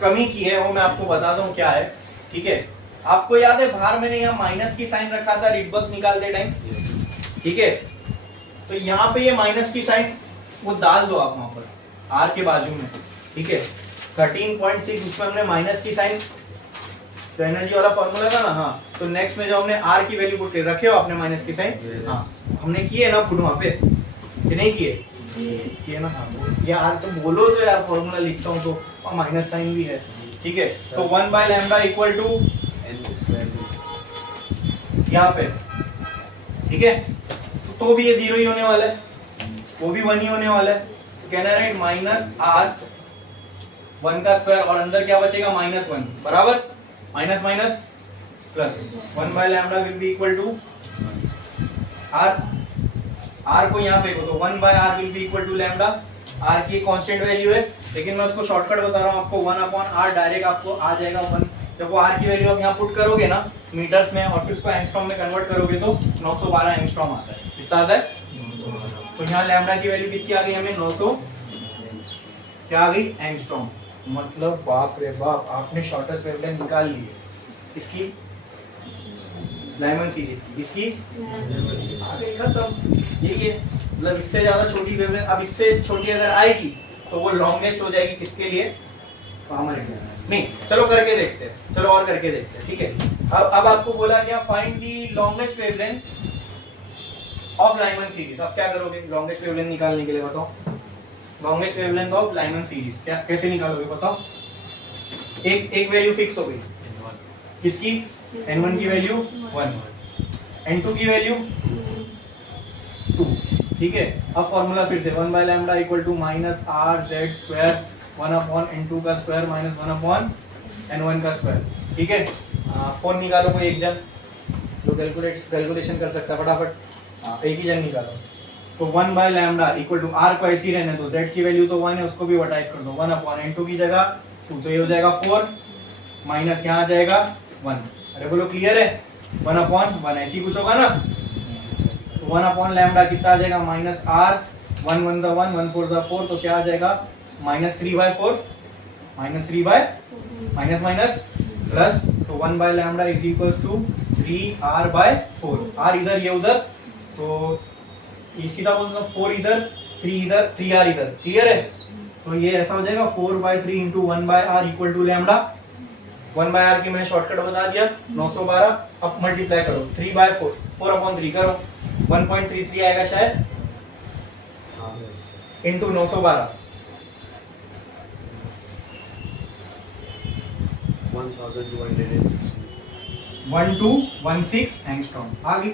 कमी की है, वो मैं आपको बताता हूँ क्या है, ठीक है। आपको याद है बाहर मैंने यहाँ माइनस की साइन रखा था रिडबर्ग्स निकालते टाइम, ठीक है। तो यहाँ पे ये माइनस की साइन वो डाल दो आप वहां पर आर के बाजू में, ठीक है। 13.6 उसमें हमने माइनस की साइन, तो एनर्जी वाला फॉर्मूला था ना, हाँ। तो नेक्स्ट में जो हमने आर की वैल्यू पुट कर रखे हो आपने माइनस की साइन, हाँ हमने किए ना पुट वहां पे, कि नहीं किए? किए ना, हाँ। ये आर तो बोलो तो यार, फॉर्मूला लिखता हूँ तो माइनस साइन भी है, ठीक है। तो 1 बाय लैम्डा इक्वल टू यहाँ पे, ठीक है। तो भी ये 0 ही होने वाला है, वो भी 1 ही होने वाला है, तो कहना है माइनस आर 1 का स्क्वायर, और अंदर क्या बचेगा? -1, बराबर minus minus plus 1 by lambda will be equal to R को यहाँ पे तो 1 by R will be equal to lambda. R की कांस्टेंट वैल्यू है, लेकिन मैं उसको शॉर्टकट बता रहा हूँ आपको, 1 अपॉन आर डायरेक्ट आपको आ जाएगा 1। जब वो आर की वैल्यू आप यहाँ पुट करोगे ना मीटर्स में और फिर उसको एंगस्ट्रॉम में कन्वर्ट करोगे तो 912 एंगस्ट्रॉम आता है। कितना आता है? तो यहाँ लैम्डा की वैल्यू कितनी आ गई हमें? 900 क्या आ गई? एंगस्ट्रॉम। मतलब बाप रे बाप, आपने शॉर्टेस्ट वेवलेंथ निकाल ली है इसकी, लाइमन सीरीज की, किसकी? खत्म। ये मतलब इससे ज्यादा छोटी वेवलेंथ, अब इससे छोटी अगर आएगी तो वो लॉन्गेस्ट हो जाएगी, किसके लिए? हमारे लिए नहीं। चलो करके देखते हैं, चलो और करके देखते हैं, ठीक है। अब आपको बोला गया find the longest wavelength of Lyman series. अब क्या करोगे लॉन्गेस्ट वेवलेंथ निकालने के लिए? बताओ longest wavelength of Lyman series क्या कैसे निकालोगे? बताओ। एक वैल्यू फिक्स हो गई, किसकी? n1 की वैल्यू 1, n2 की वैल्यू 2, ठीक है। अब फॉर्मूला फिर से 1 by lambda equal to minus R Z square 1 upon n2 का स्क्वायर माइनस 1 अपॉन n1 का स्क्वायर, ठीक है। फोन निकालो कोई एक जन जो कैलकुलेशन कर सकता है फटाफट, एक ही जन निकालो। तो 1 by lambda equal to R को ऐसी रहने दो, जेड की वैल्यू तो 1 है उसको भी वर्टाइज कर दो, 1 अपॉन n2 की जगह 2, तो ये हो जाएगा 4 माइनस यहाँ आ जाएगा 1। अरे बोलो क्लियर है? 1 अपॉन 1 ऐसी कुछ होगा ना, तो 1 अपॉन लैम्डा कितना आ जाएगा? माइनस आर 1 1 द 1 1 4 द 4, तो क्या आ जाएगा? -3/4 -3 बाय माइनस माइनस प्लस, तो 1 by lambda is equals to 3r by 4। r इधर ये उधर, तो ये सीधा बोलते 4 इधर 3 इधर 3r इधर, क्लियर है? तो ये ऐसा हो जाएगा 4 by 3 into 1 by r equal to lambda. 1 by r की मैंने शॉर्टकट बता दिया 912। अब मल्टीप्लाई करो 3 बाय 4, 4 अपॉन 3 करो, 1.33 आएगा शायद इंटू 912, 1216 एंगस्ट्रॉम आ गई,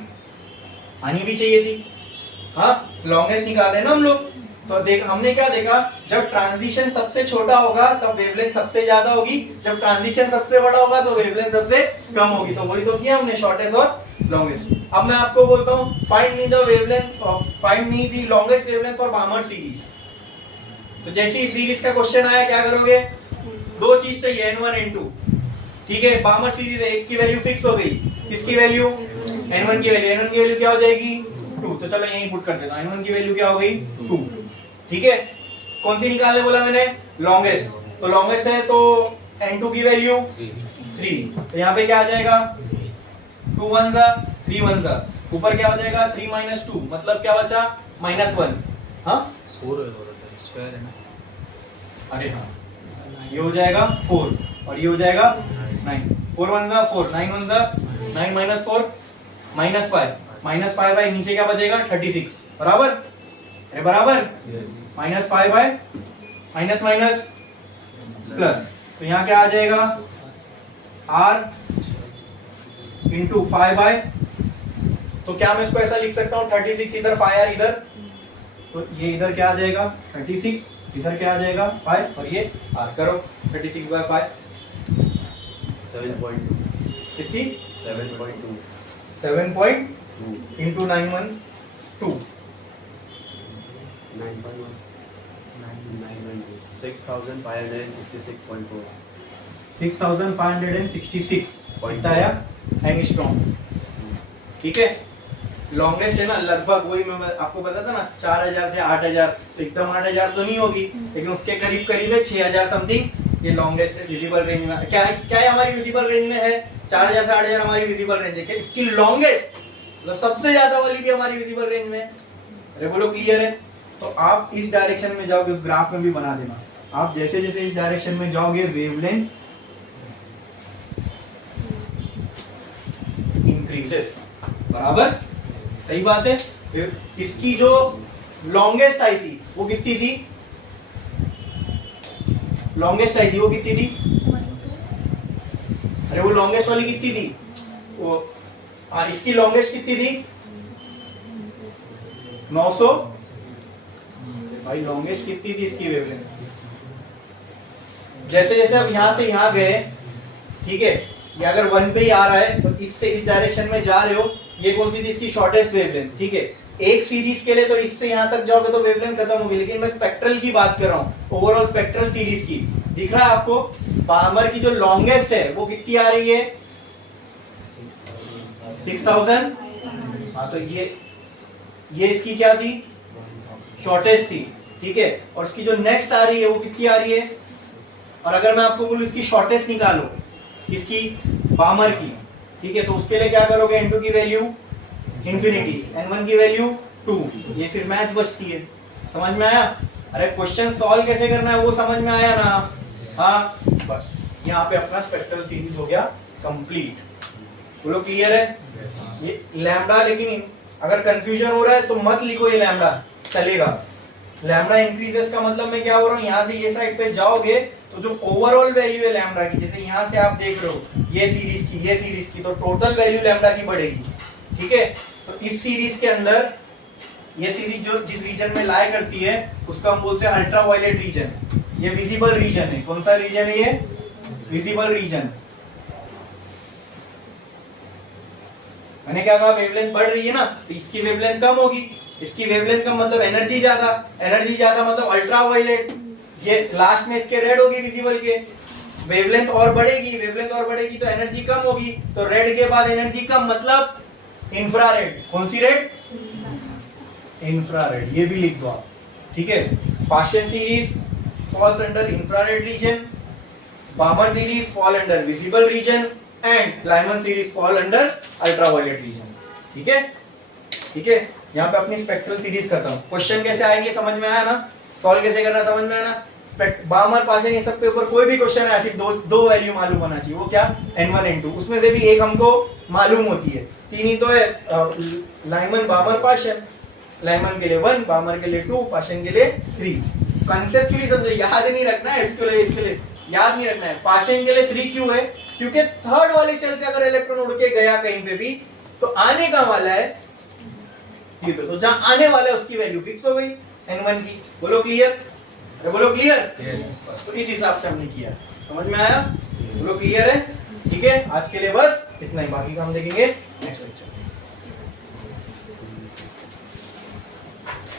आनी भी चाहिए थी। हाँ, लॉन्गेस्ट निकाल रहे हैं ना हम लोग, तो देख हमने क्या देखा, जब ट्रांजिशन सबसे छोटा होगा तब वेवलेंथ सबसे ज्यादा होगी, जब ट्रांजिशन सबसे बड़ा होगा तो वेवलेंथ सबसे कम होगी। तो वही तो किया हमने, शॉर्टेस्ट और लॉन्गेस्ट। अब मैं आपको बोलता हूँ find me the wavelength, find me the longest wavelength for Barmer series. तो जैसे ही सीरीज का क्वेश्चन आया क्या करोगे, दो चीज चाहिए n1 n2, ठीक है? बार्मर सीरीज है, एक की वैल्यू फिक्स हो गई, किसकी वैल्यू, n1 की वैल्यू, n1 की वैल्यू क्या हो जाएगी 2, तो चलो यहीं पुट कर देता हूं, n1 की वैल्यू क्या हो गई 2, ठीक है? कौन सी निकालने बोला मैंने, लॉन्गेस्ट, तो लॉन्गेस्ट है तो n2 की वैल्यू 3, तो यहाँ पे क्या आ जाएगा 2 1 जा 3 1 जा, ऊपर क्या हो जाएगा 3 माइनस 2, मतलब क्या बचा -1। हाँ स्क्वायर है ना, अरे हाँ, ये हो जाएगा 4 और ये हो जाएगा 9, 4 1 जा 4, 9 1 जा 9 माइनस 4 -5 बाय नीचे क्या बचेगा 36, बराबर, अरे बराबर, -5 बाय माइनस माइनस प्लस, तो यहाँ क्या आ जाएगा r इंटू 5 बाय, तो क्या मैं इसको ऐसा लिख सकता हूँ 36 इधर 5r इधर, तो ये इधर क्या आ जाएगा 36, इधर क्या आ जाएगा 5 और ये r करो 36 बाय 5 7.2 कितनी 7.2 7 इंटू 912 6,566.4 6566 बताया एंगस्ट्रॉम, ठीक है? लॉन्गेस्ट है ना, लगभग वही मैं आपको बताता ना 4000 से 8000, तो एकदम 8000 तो नहीं होगी, लेकिन उसके करीब करीब है 6000 समथिंग, ये लॉन्गेस्ट विजिबल रेंज में क्या है हमारी विजिबल रेंज में है 4000 से 8000 हमारी विजिबल रेंज है। क्या इसकी लॉन्गेस्ट मतलब सबसे ज्यादा वाली भी हमारी विजिबल रेंज में, अरे बोलो क्लियर है? तो आप इस डायरेक्शन में जाओगे, उस ग्राफ में भी बना देना, आप जैसे जैसे इस डायरेक्शन में जाओगे वेवलेंथ इंक्रीजेस, बराबर, सही बात है। इसकी जो लॉन्गेस्ट आई थी वो कितनी थी, लॉन्गेस्ट आई थी वो कितनी थी, अरे वो लॉन्गेस्ट वाली कितनी थी वो, हाँ इसकी लॉन्गेस्ट कितनी थी 900, भाई लॉन्गेस्ट कितनी थी इसकी वेवलेंथ, जैसे जैसे अब यहां से यहां गए, ठीक है, ये अगर 1 पे ही आ रहा है तो इससे इस डायरेक्शन में जा रहे हो, ये कौन सी थी इसकी शॉर्टेस्ट वेवलेंथ, ठीक है? एक सीरीज के लिए तो इससे यहां तक जाओगे तो वेवलेंथ खत्म होगी, लेकिन मैं स्पेक्ट्रल की बात कर रहा हूं, ओवरऑल स्पेक्ट्रल सीरीज की। दिख रहा है आपको बार्मर की जो लॉन्गेस्ट है वो कितनी आ रही है 6000, हाँ तो ये इसकी क्या थी शॉर्टेस्ट थी, ठीक है? और इसकी जो नेक्स्ट आ रही है वो कितनी आ रही है, और अगर मैं आपको बोलूं इसकी शॉर्टेस्ट निकालो इसकी बार्मर की, ठीक है, तो उसके लिए क्या करोगे, n2 की वैल्यू इंफिनिटी, n1 की वैल्यू 2, ये फिर मैथ बचती है, समझ में आया? अरे क्वेश्चन सॉल्व कैसे करना है वो समझ में आया ना? हाँ बस यहाँ पे अपना स्पेक्ट्रल सीरीज हो गया कंप्लीट, बोलो क्लियर है? ये लैम्डा, लेकिन अगर कंफ्यूजन हो रहा है तो मत लिखो ये लैम्डा, चलेगा। लैम्डा इंक्रीजेस का मतलब मैं क्या बोल रहा हूँ, यहाँ से ये साइड पे जाओगे तो जो ओवरऑल वैल्यू है लैम्डा की, जैसे यहाँ से आप देख रहे हो ये सीरीज की, तो टोटल वैल्यू लैम्डा की बढ़ेगी, ठीक है? तो इस सीरीज के अंदर ये सीरीज जो जिस रीजन में लाई करती है उसका हम बोलते हैं अल्ट्रा वायलेट रीजन, ये विजिबल रीजन है। कौन सा रीजन है ये, विजिबल रीजन। मैंने क्या कहा, वेवलेंथ बढ़ रही है ना, तो इसकी वेवलेंथ कम होगी, इसकी वेवलेंथ कम मतलब एनर्जी ज्यादा मतलब अल्ट्रा वायलेट, ये लास्ट में इसके रेड होगी विजिबल के, वेवलेंथ और बढ़ेगी तो एनर्जी कम होगी, तो रेड के बाद एनर्जी कम मतलब इंफ्रारेड। कौन सी रेड, इंफ्रारेड, ये भी लिख दो आप, ठीक है? पार्शियल series falls under infrared region, Balmer series fall under visible region and Lyman series fall under ultraviolet region. ठीक है, ठीक है, यहाँ पे अपनी स्पेक्ट्रल सीरीज खत्म। क्वेश्चन कैसे आएंगे समझ में आया ना, सॉल्व कैसे करना समझ में आया ना। बामर पाशन ये सब के ऊपर कोई भी क्वेश्चन है सिर्फ दो वैल्यू मालूम होना चाहिए, वो क्या n1 n2, उसमें से भी एक हमको मालूम होती है, तीन ही तो है, लाइमन बामर पाशन, लाइमन के लिए 1, बामर के लिए 2, पाशन के लिए 3। कंसेप्चुअली समझो, याद नहीं रखना है इसके लिए याद नहीं रखना है। पाशन के लिए 3 क्यों है, क्योंकि थर्ड वाले शेल से अगर इलेक्ट्रॉन उड़ के गया कहीं पे भी तो आने का वाला है, तो जहां आने वाला है उसकी वैल्यू फिक्स हो गई n1 की। बोलो क्लियर, बोलो क्लियर। तो इस हिसाब से हमने किया, समझ में आया, बोलो क्लियर है। ठीक है, आज के लिए बस इतना ही, बाकी का हम देखेंगे नेक्स्ट लेक्चर में।